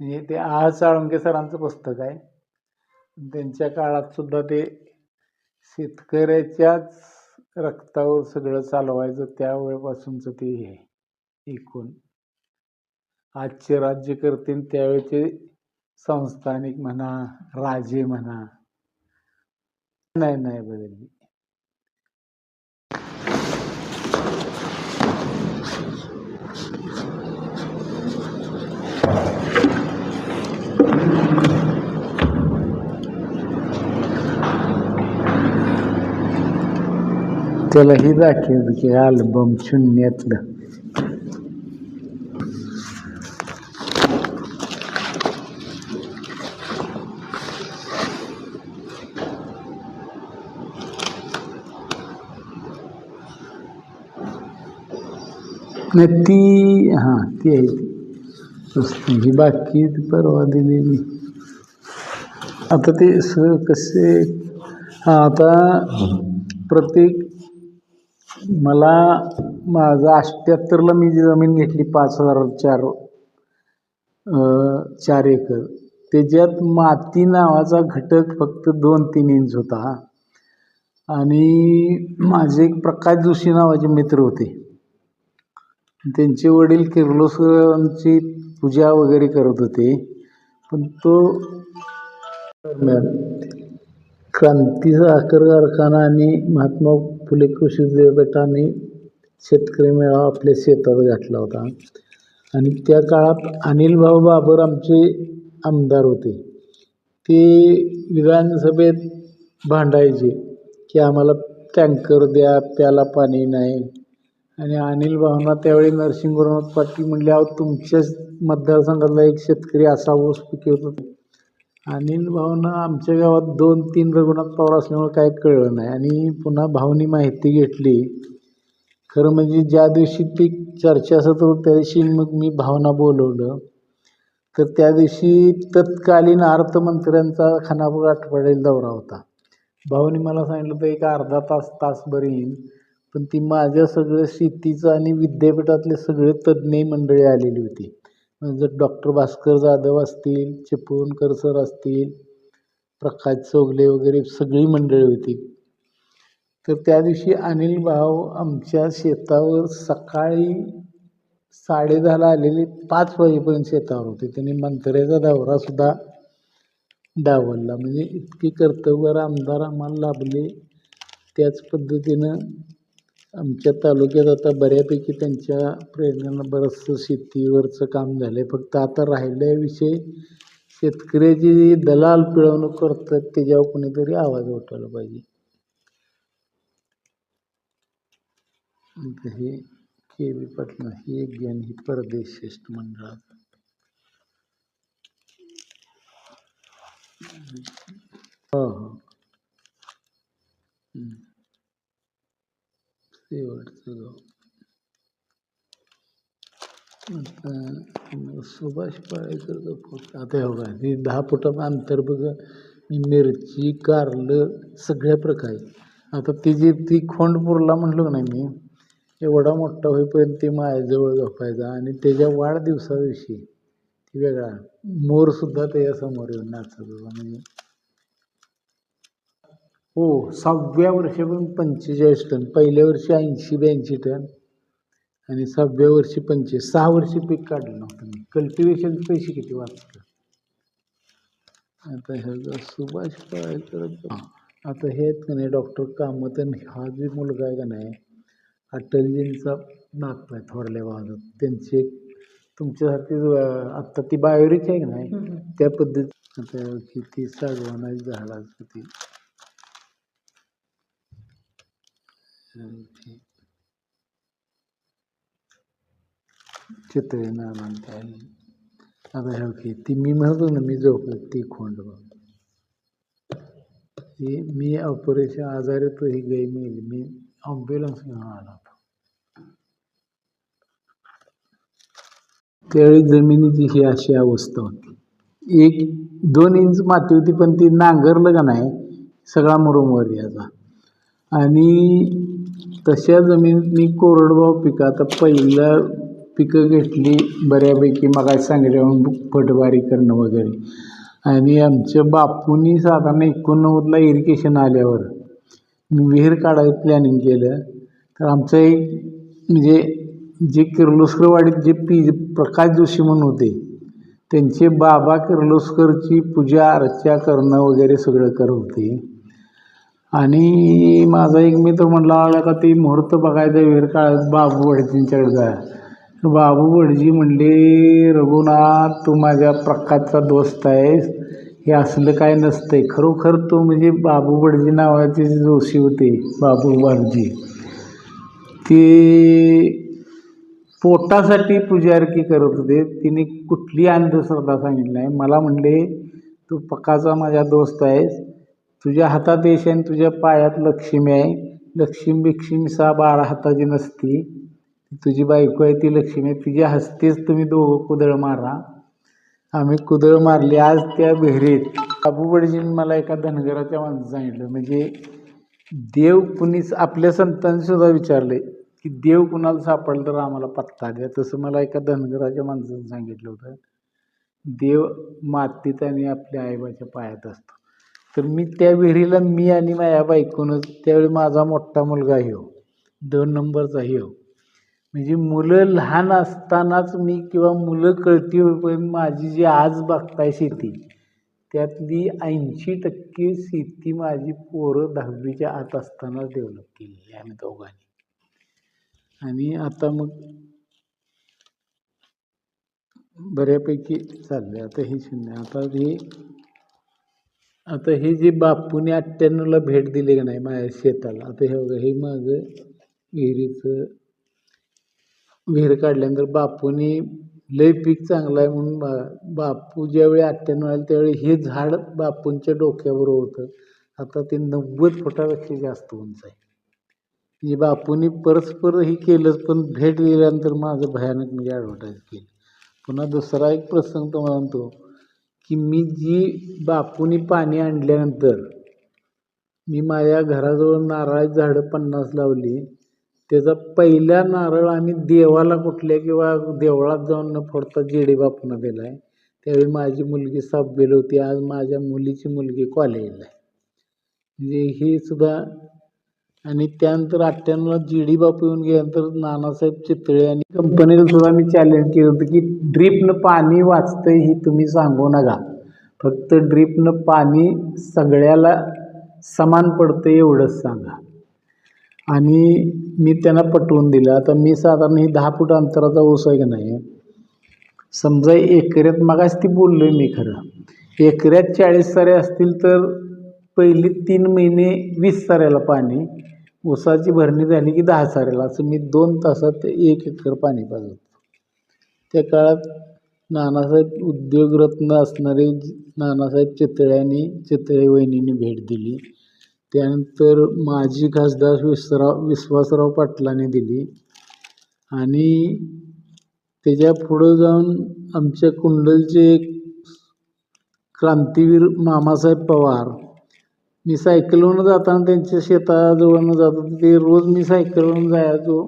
म्हणजे ते साळुंके सरांचं पुस्तक आहे. त्यांच्या काळात सुद्धा ते शेतकऱ्याच्याच रक्तावर सगळं चालवायचं त्यावेळेपासूनचं ते हे एकूण आजचे राज्यकर्ते त्यावेळेचे संस्थानिक म्हणा, राजे म्हणा, नाही बदलली. त्याला ही दाखवलं की अल्बम शून्यातलं. नाही ती ती आहे ही बाकी परवा दिलेली. आता ते कसे आता प्रत्येक मला माझं 78ला मी जी जमीन घेतली 4 एकर त्याच्यात माती नावाचा घटक फक्त 2-3 इंच होता. आणि माझे एक प्रकाश जोशी नावाचे मित्र होते. त्यांचे वडील किर्लोस्करांची पूजा वगैरे करत होते. पण तो क्रांती साखर कारखाना आणि महात्मा फुले कृषी विद्यापीठाने शेतकरी मेळावा आपल्या शेतात घातला होता. आणि त्या काळात अनिल भाऊ बाबर आमचे आमदार होते. ते विधानसभेत भांडायचे की आम्हाला टँकर द्या, प्याला पाणी नाही. आणि अनिल भाऊंना त्यावेळी नरसिंगराव पाटील म्हणले, अहो तुमच्याच मतदारसंघातला एक शेतकरी असा ऊस पिकवत होता. अनिल भाऊंना आमच्या गावात 2-3 रघुनाथ पवार असल्यामुळे काय कळलं नाही. आणि पुन्हा भाऊनी माहिती घेतली. खरं म्हणजे ज्या दिवशी ती चर्चा सत्र होतं त्या दिवशी मग मी भावना बोलवलं. तर त्या दिवशी तत्कालीन अर्थमंत्र्यांचा खानापूर आठवड्याला दौरा होता. भाऊनी मला सांगितलं तर एक अर्धा तासभर येईन. पण ती माझ्या सगळं शेतीचं आणि विद्यापीठातले सगळे तज्ज्ञ मंडळी आलेली होती. म्हणजे डॉक्टर भास्कर जाधव असतील, चिपळूणकर सर असतील, प्रकाश चौगले वगैरे सगळी मंडळी होती. तर त्या दिवशी अनिल भाऊ आमच्या शेतावर सकाळी 10:30ला आलेले 5 वाजेपर्यंत शेतावर होते. त्यांनी मंत्र्याचा दौरासुद्धा डावलला. म्हणजे इतकी कर्तव्यवर आमदार आम्हाला लाभले. त्याच पद्धतीनं आमच्या तालुक्यात आता बऱ्यापैकी त्यांच्या प्रेरणेनं बरंचसं शेतीवरचं काम झालं आहे. फक्त आता राहिलेला विषय शेतकऱ्याची दलाल पिळवणूक करतात त्याच्यावर कोणीतरी आवाज उठवला पाहिजे. हे के.बी. पाटील ही एक ज्ञान ही परदेश शिष्टमंडळात हो शेवटचं गाव आता सुभाष पाळेकरचा फोटो आता हे बघा हे 10 फुटाचं अंतर बघा. मी मिरची कारलं सगळ्या प्रकारे आता ती खोंडपूरला म्हणलो नाही मी एवढा मोठा होईपर्यंत ते माझ्याजवळ झोपायचा आणि त्याच्या वाढदिवसाविषयी ती वेगळा मोरसुद्धा त्याच्यासमोर येऊन नाचत होता म्हणजे हो 6व्या वर्षापर्यंत 45 टन पहिल्या वर्षी 80-82 टन आणि 6व्या वर्षी 25 6 वर्षी पीक काढलं नव्हतं मी कल्टिवेशनचे पैसे किती वाचतात. आता ह्याचा सुभाष पाळेकर आता हे आहेत का नाही डॉक्टर कामत हा जो मुलगा आहे का नाही अटलजींचा नातू आहे थोरल्या भावाचा त्यांचे तुमच्यासारखी आत्ता ती बायोरिच आहे का नाही त्या पद्धती आता किती सागवानाची झाडाचं ती चितळे नानांच्या आता ह्या की ती मी म्हणतो ना मी झोपलं ती खोंड बघ ही मी ऑपरेशन आजारी तो ही गाय मेली मी ॲम्ब्युलन्स घेऊन आला होता त्यावेळी जमिनीची ही अशी अवस्था होती 1-2 इंच माती होती पण ती नांगरलं का नाही सगळा मुरुमवर यायचा आणि तशा जमिनीत मी कोरडवाहू पिकं आता पहिलं पिकं घेतली बऱ्यापैकी मग सांगितलं फटवारी करणं वगैरे आणि आमच्या बापूंनी साधारण 89ला इरिगेशन आल्यावर मी विहीर काढायचं प्लॅनिंग केलं तर आमचं एक म्हणजे जे किर्लोस्करवाडीत जे प्रकाश जोशी म्हणून होते त्यांचे बाबा किर्लोस्करची पूजा अर्चा करणं वगैरे सगळं करत होते आणि माझा एक मित्र म्हटला का ते मुहूर्त बघायचा विहीर काढायचं बाबू वडजींच्याकडे जाय बाबू वडजी म्हणले रघुनाथ तू माझ्या प्रकाशचा दोस्त आहेस हे असलं काय नसतंय खरोखर तो म्हणजे बाबू वडजी नावाचे जोशी होते बाबू वडजी ते पोटासाठी पूजारकी करत होते तिने कुठली अंधश्रद्धा सांगितली नाही मला म्हणले तू पक्काचा माझा दोस्त आहेस तुझ्या हातात यश आणि तुझ्या पायात लक्ष्मी आहे लक्ष्मी बिक्ष्मी 6-12 हाताची नसती तुझी बायको आहे ती लक्ष्मी आहे तिच्या हस्तेच तुम्ही दोघं कुदळ मारा आम्ही कुदळ मारली आज त्या विहिरीत बाबू वडजींनी मला एका धनगराच्या माणसानं सांगितलं म्हणजे देव कुणीच आपल्या संतांनी सुद्धा विचारले की देव कुणाला सापडलं तर आम्हाला पत्ता द्या तसं मला एका धनगराच्या माणसानं सांगितलं होतं देव मातीत आणि आपल्या आईबाच्या पायात असतो तर मी त्या विहिरीला मी आणि माझ्या बायकोनंच त्यावेळी माझा मोठा मुलगा हो 2 नंबरचा हो म्हणजे मुलं लहान असतानाच मी किंवा मुलं कळती होईपर्यंत माझी जी आज बघताय शेती त्यातली 80% शेती माझी पोरं 10वीच्या आत असतानाच डेव्हलप केली आम्ही दोघांनी आणि आता मग बऱ्यापैकी चालले आता हे शून्य आता हे जे बापूने 98ला भेट दिली का नाही माझ्या शेताला आता हे बघा हे माझं विहिरीचं विहीर काढल्यानंतर बापूने लय पीक चांगलं आहे म्हणून बापू ज्यावेळी 98 आले त्यावेळी हे झाड बापूंच्या डोक्यावर होतं आता ते 90 फुटापेक्षा जास्त उंच आहे म्हणजे बापूंनी परस्पर ही केलंच पण भेट दिल्यानंतर माझं भयानक म्हणजे ॲडव्हर्टाईज केली पुन्हा दुसरा एक प्रसंग तुम्हाला म्हणतो की मी जी बापूंनी पाणी आणल्यानंतर मी माझ्या घराजवळ नारळाची झाडं 50 लावली त्याचा पहिला नारळ आम्ही देवाला कुठल्या किंवा देवळात जाऊन न फोडता जेडी बापूंना दिला आहे त्यावेळी माझी मुलगी 7वीला होती आज माझ्या मुलीची मुलगी कॉलेजला आहे म्हणजे हे सुद्धा आणि त्यानंतर 98ला जेडी बापू येऊन गेल्यानंतर नानासाहेब चितळे आणि कंपनीला सुद्धा मी चॅलेंज केलं होतं की ड्रीपनं पाणी वाचतंय ही तुम्ही सांगू नका फक्त ड्रीपनं पाणी सगळ्याला समान पडतं एवढंच सांगा आणि मी त्यांना पटवून दिलं आता मी साधारण ही 10 फूट अंतराचा ऊस आहे का नाही समजा एकऱ्यात मगाच ती बोललो आहे मी खरं एकऱ्यात 40 सारे असतील तर पहिली 3 महिने 20 साऱ्याला पाणी ऊसाची भरणी झाली की 10 साऱ्याला असं मी 2 तासात 1 एकर पाणी पाजवतो त्या काळात नानासाहेब उद्योगरत्न असणारे नानासाहेब चितळे आणि चितळे वहिनींनी भेट दिली त्यानंतर माजी खासदार विश्वासराव पाटलांनी दिली आणि त्याच्या पुढं जाऊन आमच्या कुंडलचे एक क्रांतीवीर मामासाहेब पवार, मी सायकलवरून जाताना त्यांच्या शेताजवळनं जात होतो, ते रोज मी सायकलवरून जायचो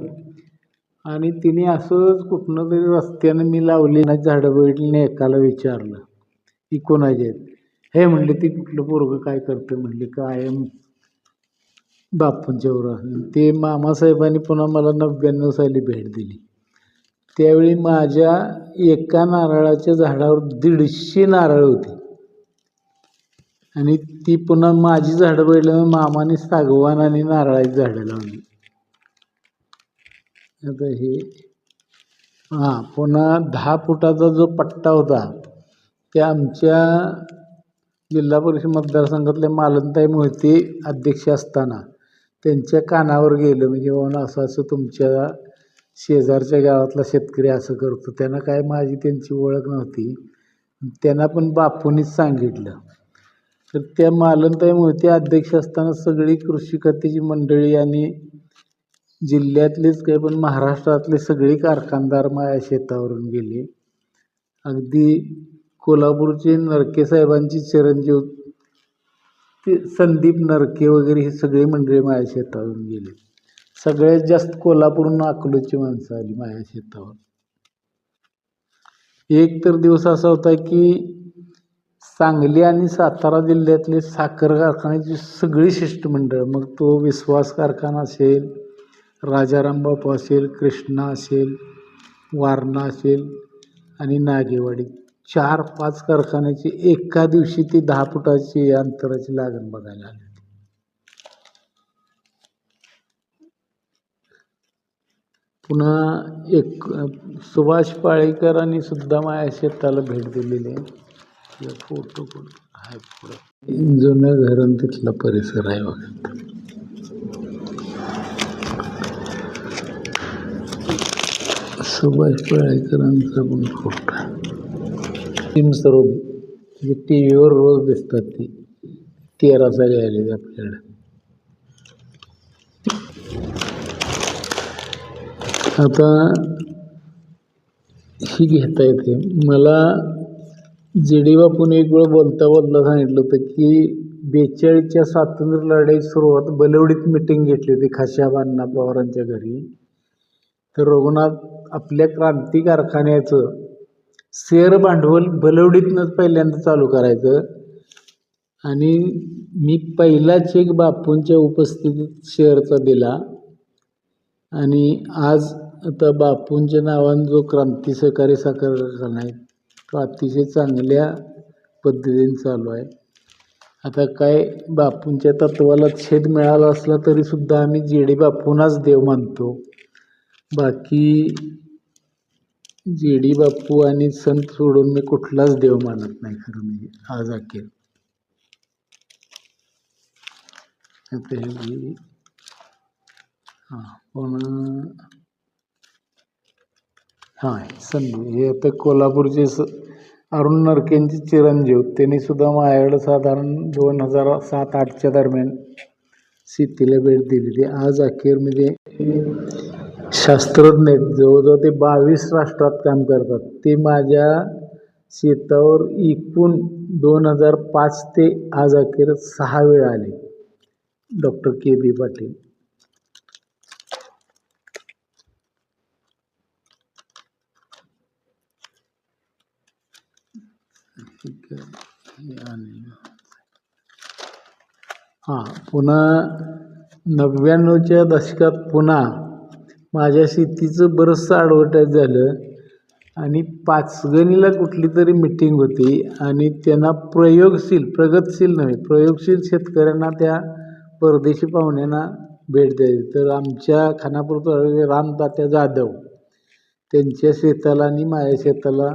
आणि तिने असंच कुठनं तरी रस्त्यानं मी लावली ना झाडं बघितली आणि एकाला विचारलं की कोणाचे आहेत. हे म्हणले ती कुठलं पोरगं काय करतं, म्हणले कायम बापूंच्या बरोबर. ते मामासाहेबांनी पुन्हा मला 99 साली भेट दिली. त्यावेळी माझ्या एका नारळाच्या झाडावर 150 नारळ होती आणि ती पुन्हा माझी झाडं बघितल्यानं मामाने सागवान आणि नारळाची झाडं लावली. आता हे पुन्हा 10 फुटाचा जो पट्टा होता त्या आमच्या जिल्हा परिषद मतदारसंघातल्या मालनताई मोहिते अध्यक्ष असताना त्यांच्या कानावर गेलं, म्हणजे बाबा असं असं तुमच्या शेजारच्या गावातला शेतकरी असं करतो. त्यांना काय माझी त्यांची ओळख नव्हती, त्यांना पण बापूंनीच सांगितलं. तर त्या मालनताई मोहिते अध्यक्ष असताना सगळी कृषी खात्याची मंडळी आणि जिल्ह्यातलेच काही पण महाराष्ट्रातले सगळे कारखानदार माझ्या शेतावरून गेले. अगदी कोल्हापूरचे नरके साहेबांची चिरंजीव ते संदीप नरके वगैरे ही सगळी मंडळी माझ्या शेतावरून गेली. सगळ्यात जास्त कोल्हापूरहून अकलूजची माणसं आली माझ्या शेतावर. एक तर दिवस असा होता की सांगली आणि सातारा जिल्ह्यातले साखर कारखान्याची सगळी शिष्टमंडळ, मग तो विश्वास कारखाना असेल, राजाराम बापू असेल, कृष्णा असेल, वारणा असेल आणि नागेवाडी, 4-5 कारखान्याची एका दिवशी ती 10 फुटाची अंतराची लागण बघायला आली. पुन्हा एक सुभाष पाळेकरांनी सुद्धा माझ्या शेताला भेट दिलेली आहे. फोटो पण आहे पुढं, जुनं धरण तिथला परिसर आहे बघा. सुभाष पाळेकरांचा पण फोटो आहे. सरोद जी टी व्हीवर रोज दिसतात, ती 13 साली आलेली आपल्याकडे. आता ही घेता येते. मला जी.डी. बापूने एक वेळ बोलता सांगितलं होतं की 42च्या स्वातंत्र्य लढाईची सुरुवात बलवडीत मिटिंग घेतली होती खाशाबा अण्णा पवारांच्या घरी. तर रघुनाथ आपल्या क्रांती कारखान्याचं शेअर भांडवल बलवडीतनंच पहिल्यांदा चालू करायचं आणि मी पहिला चेक बापूंच्या उपस्थितीत शेअरचा दिला आणि आज आता बापूंच्या नावानं जो क्रांती सहकारी साखर कारखाना आहे तो अतिशय चांगल्या पद्धतीने चालू आहे. आता काय बापूंच्या तत्वाला छेद मिळाला असला तरी सुद्धा आम्ही जी.डी. बापूंनाच देव मानतो. बाकी जी.डी. बापू आणि संत सोडून मी कुठलाच देव मानत नाही खरं म्हणजे आज अखेर. आता हे संधी हे आता कोल्हापूरचे अरुण नरकेंचे चिरंजीव, त्यांनी सुद्धा माझ्याकडे साधारण 2007-08च्या दरम्यान शेतीला भेट दिलेली. आज अखेर म्हणजे शास्त्रज्ञ आहेत, जवळजवळ ते 22 राष्ट्रात काम करतात. ते माझ्या शेतावर एकूण 2005 ते आज अखेर 6 वेळा आले. Doctor K B. पाटील. पुन्हा 99च्या दशकात पुन्हा माझ्या शेतीचं बरंचसं ॲडव्हर्टाईज झालं आणि पाचगणीला कुठली तरी मिटिंग होती आणि त्यांना प्रगतशील नव्हे प्रयोगशील शेतकऱ्यांना त्या परदेशी पाहुण्यांना भेट द्यायची. तर आमच्या खानापूर तालुक्यात रामतात्या जाधव त्यांच्या शेताला आणि माझ्या शेताला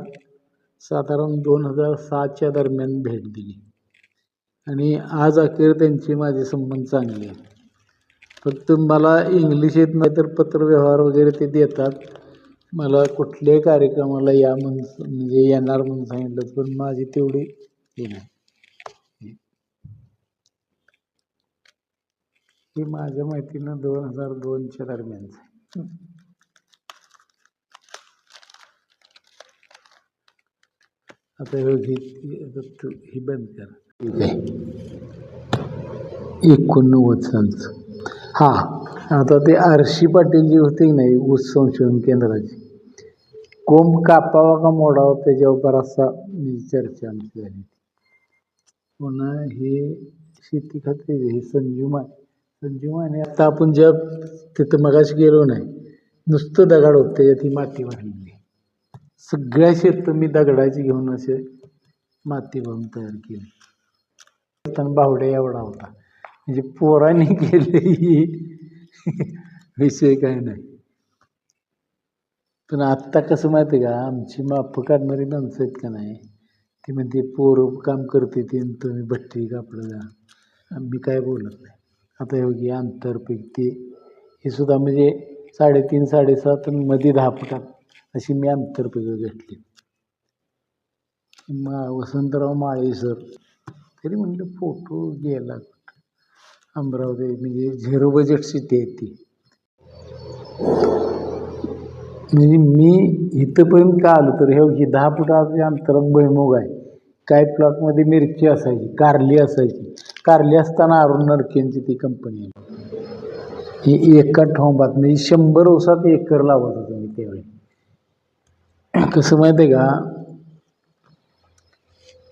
साधारण 2006च्या दरम्यान भेट दिली आणि आज अखेर त्यांचे माझे संबंध चांगले आहेत. फक्त मला इंग्लिश येत नाही तर पत्रव्यवहार वगैरे ते देतात. मला कुठल्याही कार्यक्रमाला या म्हणजे येणार म्हणून सांगितलं पण माझी तेवढी हे नाही. हे माझ्या माहितीनं 2002च्या दरम्यानचं आहे. आता ही बंद कर. ठीक आहे. 89 सालचं. हां, आता ते आरशी पाटील जी होती की नाही ऊस संशोधन केंद्राची, कोंब कापावा का मोडावा त्याच्यावर बराचसा चर्चा आमची झाली. पुन्हा हे शेती खाते हे संजू माने आता आपण ज्या तिथं मगाशी गेलो नाही, नुसतं दगड होतं त्याच्यात ही माती भरलेली. सगळ्या शेतं मी दगडाची घेऊन असे माती भरून तयार केली. बावड्या एवढा होता, म्हणजे पोराने केलेली विषय काय नाही. पण आत्ता कसं माहिती आहे का, आमची मापं काढणारी माणसं आहेत का नाही, ती म्हणते पोरं काम करते ते तुम्ही भट्टी कापलं. मी काय बोलत नाही. आता योगी आंतरपीक ते हे सुद्धा म्हणजे 3.5 7.5 मध्ये 10 फुटात अशी मी आंतरपिकं घेतली. वसंतराव माळी सर तरी म्हणलं फोटो गेला. अमरावती म्हणजे 0 बजेट सिटी आहे ती. म्हणजे मी इथंपर्यंत का आलो तर हे 10 फुटाच्या अंतरात भुईमुग आहे. काही प्लॉटमध्ये मिरची असायची, कारली असायची. कारली असताना अरुण नरकेंची ती कंपनी आहे. ही एका ठोंबात म्हणजे 100 ऊसात एकर लावत होतो मी त्यावेळी. कसं माहिती आहे का,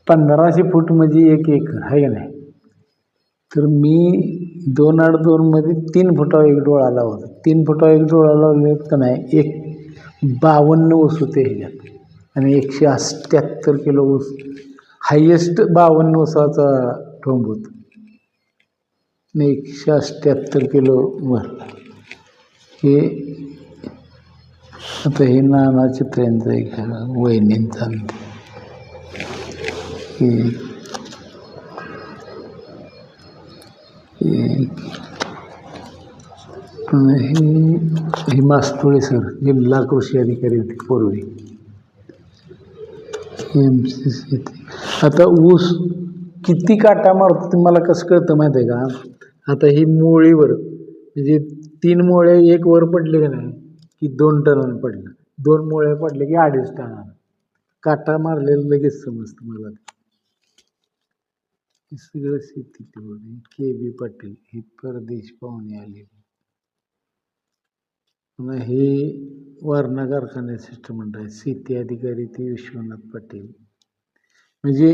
1500 फूट म्हणजे 1 एकर आहे का नाही. तर मी 2.5 मध्ये 3 फुटावर एक डोळा लावतो. 3 फुटावर एक डोळा लावले का नाही, 52 ऊस होते ह्याच्यात आणि 178 किलो ऊस. हायेस्ट 52 ऊसाचा ठोंब होता. 178 किलो भरला. हे आता हे नाना चित्र्यांचं एक वहिनींचा ही मास्तुळे सर जिल्हा कृषी अधिकारी होते पूर्वी. MCC. आता ऊस किती काटा मारतो ते मला कसं कळतं माहिती आहे का, आता ही मोळीवर म्हणजे 3 मोळे एक वर पडले का नाही की 2 टनानं पडलं, 2 मोळे पडले की 2.5 टनानं. काटा मारलेलं लगेच समजतं मला. हे सगळं शेतीतलं होते. KB पाटील हे परदेश पाहुणे आले. हे वारणा कारखान्या सिस्टम आहे. शेती अधिकारी ते विश्वनाथ पाटील. म्हणजे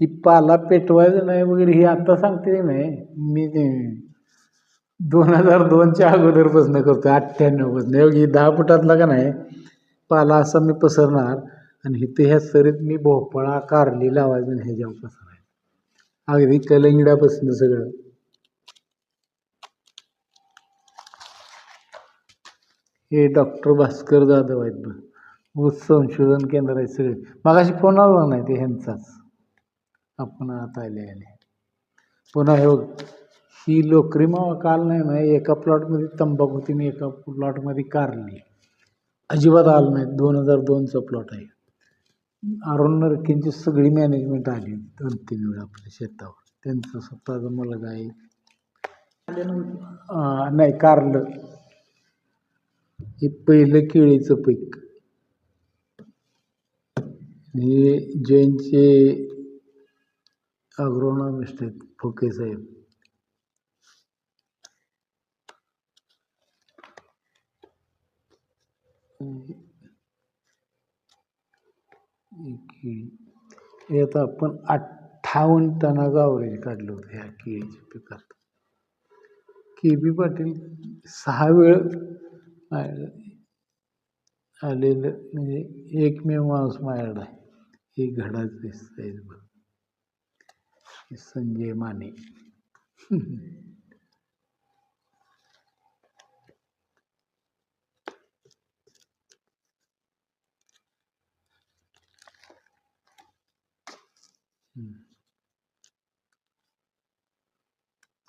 ही पाला पेटवायचं नाही वगैरे हे आता सांगते नाही, मी ते 2002च्या अगोदरपासून करतो. 98 पासून 10 फुटातला का नाही पाला असा मी पसरणार आणि इथे ह्या सरीत मी भोपळा कारली लावायचं आणि ह्याच्यावर पसरायचं. अगदी कलिंगडापासून सगळं. हे डॉक्टर भास्कर जाधव आहेत बघ, ऊस संशोधन केंद्र आहे सगळे. मगाशी फोन आला नाही ते ह्यांचाच, आपण आता आले. पुन्हा हे ही लोकरी मावा काल नाही एका प्लॉटमध्ये तंबाखू होती आणि एका प्लॉटमध्ये कारली. अजिबात आलं नाही. 2002चा प्लॉट आहे. अरुण नरकेंची सगळी मॅनेजमेंट आली 2-3 वेळा आपल्या शेतावर. त्यांचा स्वतःचा मुलगा आहे. नाही कारलं हे पहिलं केळीचं पीक. हे जैनचे अग्रोनॉमिस्ट आहेत फुके साहेब. हे आता आपण 58 टनाचं ॲव्हरेज काढलं होतं ह्या केळीच्या पिकात. KB पाटील 6 वेळ आलेलं म्हणजे एकमेव माणूस माझ्याकडं आहे. हे घडाच दिसतंय बघ, संजय माने.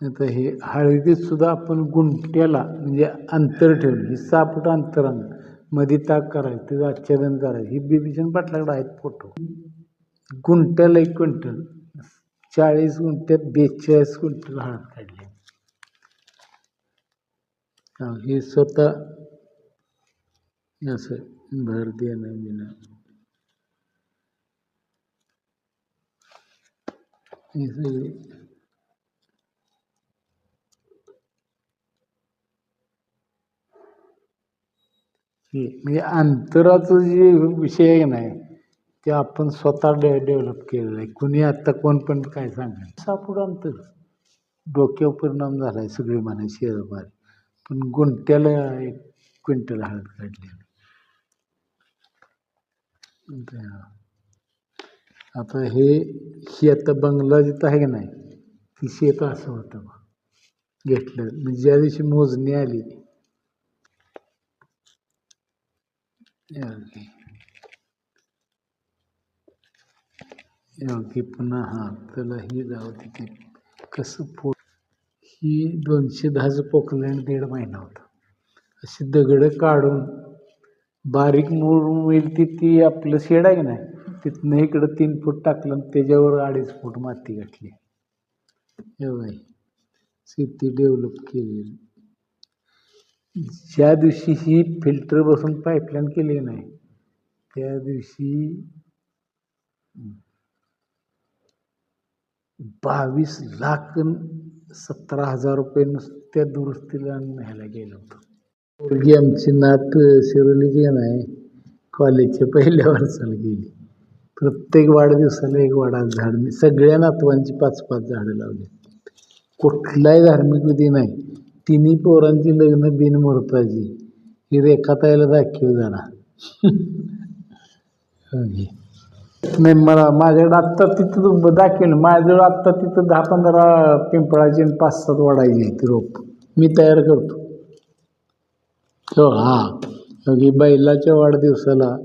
आता हे हळदीत सुद्धा आपण गुंट्याला म्हणजे अंतर ठेवलं. ही 6 फूट अंतरानं मध्ये ताक करायचं, त्याचं आच्छादन करायचं. ही बिभीषण पाटलाकडे आहेत फोटो. गुंट्याला 1 क्विंटल, 40 गुंठ्यात 42 क्विंटल हळद काढली. हे स्वतः असं भर देणं बिणं. हे सगळे म्हणजे अंतराचं जे विषय आहे नाही ते आपण स्वतः डेव्हलप केलेलं आहे. कुणी आत्ता कोण पण काय सांगेल 6 फूट अंतर डोक्यावर परिणाम झाला आहे सगळी म्हणा शेजारी. पण गुंट्याला 1 क्विंटल हळद काढली. आता ही आता बंगला जिथं आहे की नाही ती शेत असं होतं घेतलं म्हणजे ज्या दिवशी मोजणी आली योगी पुन्हा त्याला ही जाऊ तिथे कसं ही 210चं पोकलँड 1.5 महिना होता. अशी दगडं काढून बारीक मूळ होईल ती आपलं शेड आहे की नाही तिथनं इकडं 3 फूट टाकलं आणि त्याच्यावर 2.5 फूट माती घातली. एवढं शेती डेव्हलप केली. ज्या दिवशी ही फिल्टर बसून पाईपलाईन केली नाही त्या दिवशी 22,17,000 रुपये नुसत्या दुरुस्तीला न्यायला गेलं होतं. मुलगी आमची नात शिरोलीची नाही कॉलेजच्या पहिल्या वर्षाला गेली. प्रत्येक वाढदिवसाला 1 वडाचं झाड मी सगळ्या नातवांची 5-5 झाडं लावली. कुठलाही धार्मिक विधी नाही. तिन्ही पोरांची लग्न बिनमुहूर्ताची ही रेखाताईला दाखव जरा. नाही मला माझ्याकडे आत्ता तिथं दाखवेल माझ्याजवळ आत्ता तिथं 10-15 पिंपळाची आणि 5-7 वडाची आहेत रोप मी तयार करतो. हो हां बैलाच्या वाढदिवसाला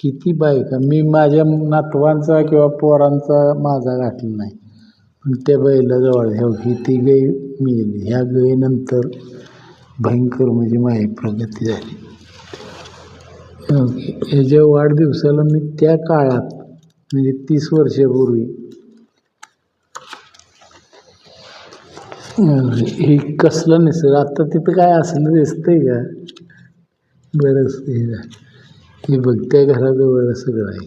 किती बायका मी माझ्या नातवांचा किंवा पोरांचा माझा घातला नाही पण त्या बैलाजवळ ही ती गाय मिळाली. ह्या गायीनंतर भयंकर म्हणजे माझी प्रगती झाली. ह्याच्या वाढदिवसाला मी त्या काळात म्हणजे 30 वर्षापूर्वी हे कसलं निसर्ग आता तिथं काय असलं दिसतंय का बरंच हे बघ त्या घराजवळ सगळं आहे.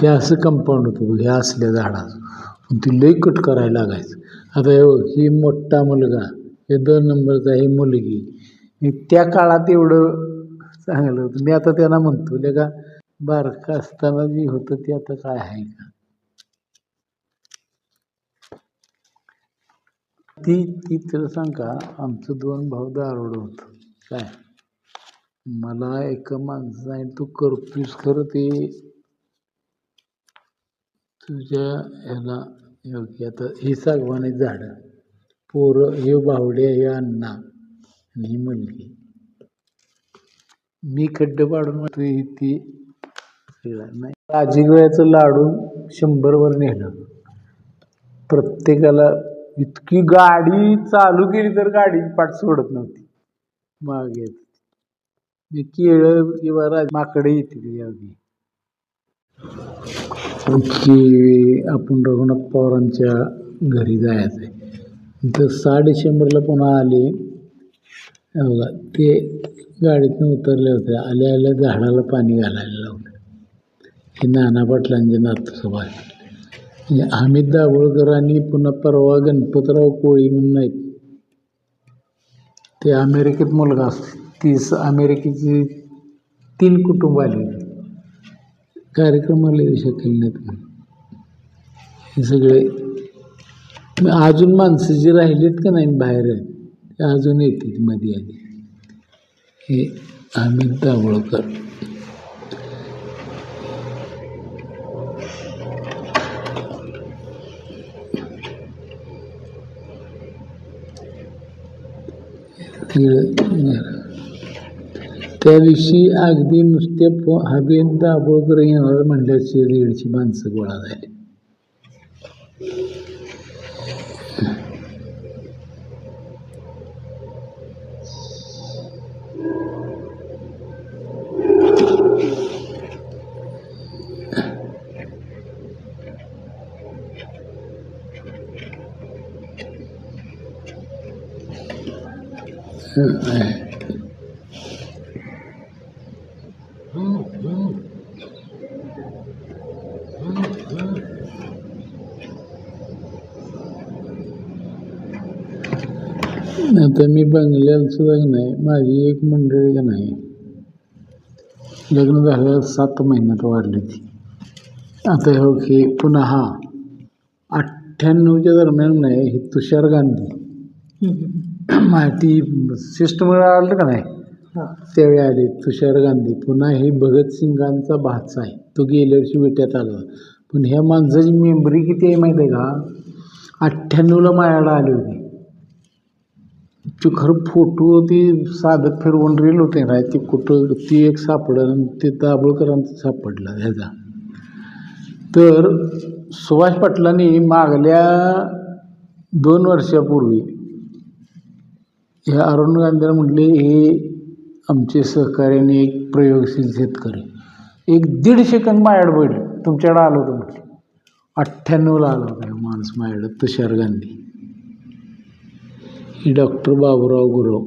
हे असं कंपाऊंड होतं बघ ह्या असल्या झाडाचं ती लई कट करायला लागायचं. आता हे बघ ही मोठा मुलगा हे 2 नंबरचा ही मुलगी त्या काळात एवढं चांगलं होतं. मी आता त्यांना म्हणतो का बारका असताना जी होतं ते आता काय आहे का ती तुला सांग का आमचं 2 भाऊ दारोडं होतं काय मला एका माणसाने तू करतोस खरं ते तुझ्या ह्याला योग्य. आता ही सागवानी झाडं पोरं हे बावड्या हे अण्णा आणि ही मुलगी मी खड्डे पाडून ती नाही राजगिऱ्याचं लाडू 100वर नेलं. प्रत्येकाला इतकी गाडी चालू केली तर गाडीची पाठ सोडत नव्हती मागे केळं किंवा माकडे येते अगदी की आपण रघुनाथ पवारांच्या घरी जायचं आहे तर 150ला पुन्हा आले बघा ते गाडीतून उतरले होते आल्या आल्या झाडाला पाणी घालायला लावलं. हे नाना पाटलांचे नातूसभा म्हणजे हमीद दाभोळकर आणि पुन्हा परवा गणपतराव कोळी म्हणून आहेत ते अमेरिकेत मुलगा असते 30 अमेरिकेची 3 कुटुंब आली कार्यक्रमाला येऊ शकले नाहीत. हे सगळे अजून माणसं जी राहिलीत का नाही बाहेर ते अजून येतील मध्ये आधी. हे हमीद दाभोळकर त्या दिवशी अगदी नुसते हमीद दाभोळकर येणार म्हणल्याची 150 माणसं गोळा झाली. आता मी बंगल्याला सुद्धा नाही, माझी एक मंडळी का नाही लग्न झालं 7 महिन्यात वाढली ती. आता हो की पुन्हा 98च्या दरम्यान नाही, ही तुषार गांधी ती सिस्टम आलं का नाही त्यावेळी आली तुषार गांधी. पुन्हा हे भगतसिंगांचा भाचा आहे, तो गेल्या वर्षी विट्यात आला. पण ह्या माणसाची मेमरी किती आहे माहिती आहे का, 98ला मायाला आली होती. ती खरं फोटो ती साधक फिरवून रील होते ना, ती कुठं ती एक सापडलं, ते दाभोळकरांचं सापडलं ह्याचा. तर सुभाष पाटलांनी मागल्या 2 वर्षापूर्वी ह्या अरुण गांधीला म्हटले, हे आमचे सहकार्याने एक प्रयोगशील शेतकरी 1-1.5 सेकंद माझ्याकडे बैठले, तुमच्याकडे आलो होतो म्हटले. 98ला आला होता माणूस माझ्याकडे, तुषार गांधी. ही डॉक्टर बाबूराव गुरव.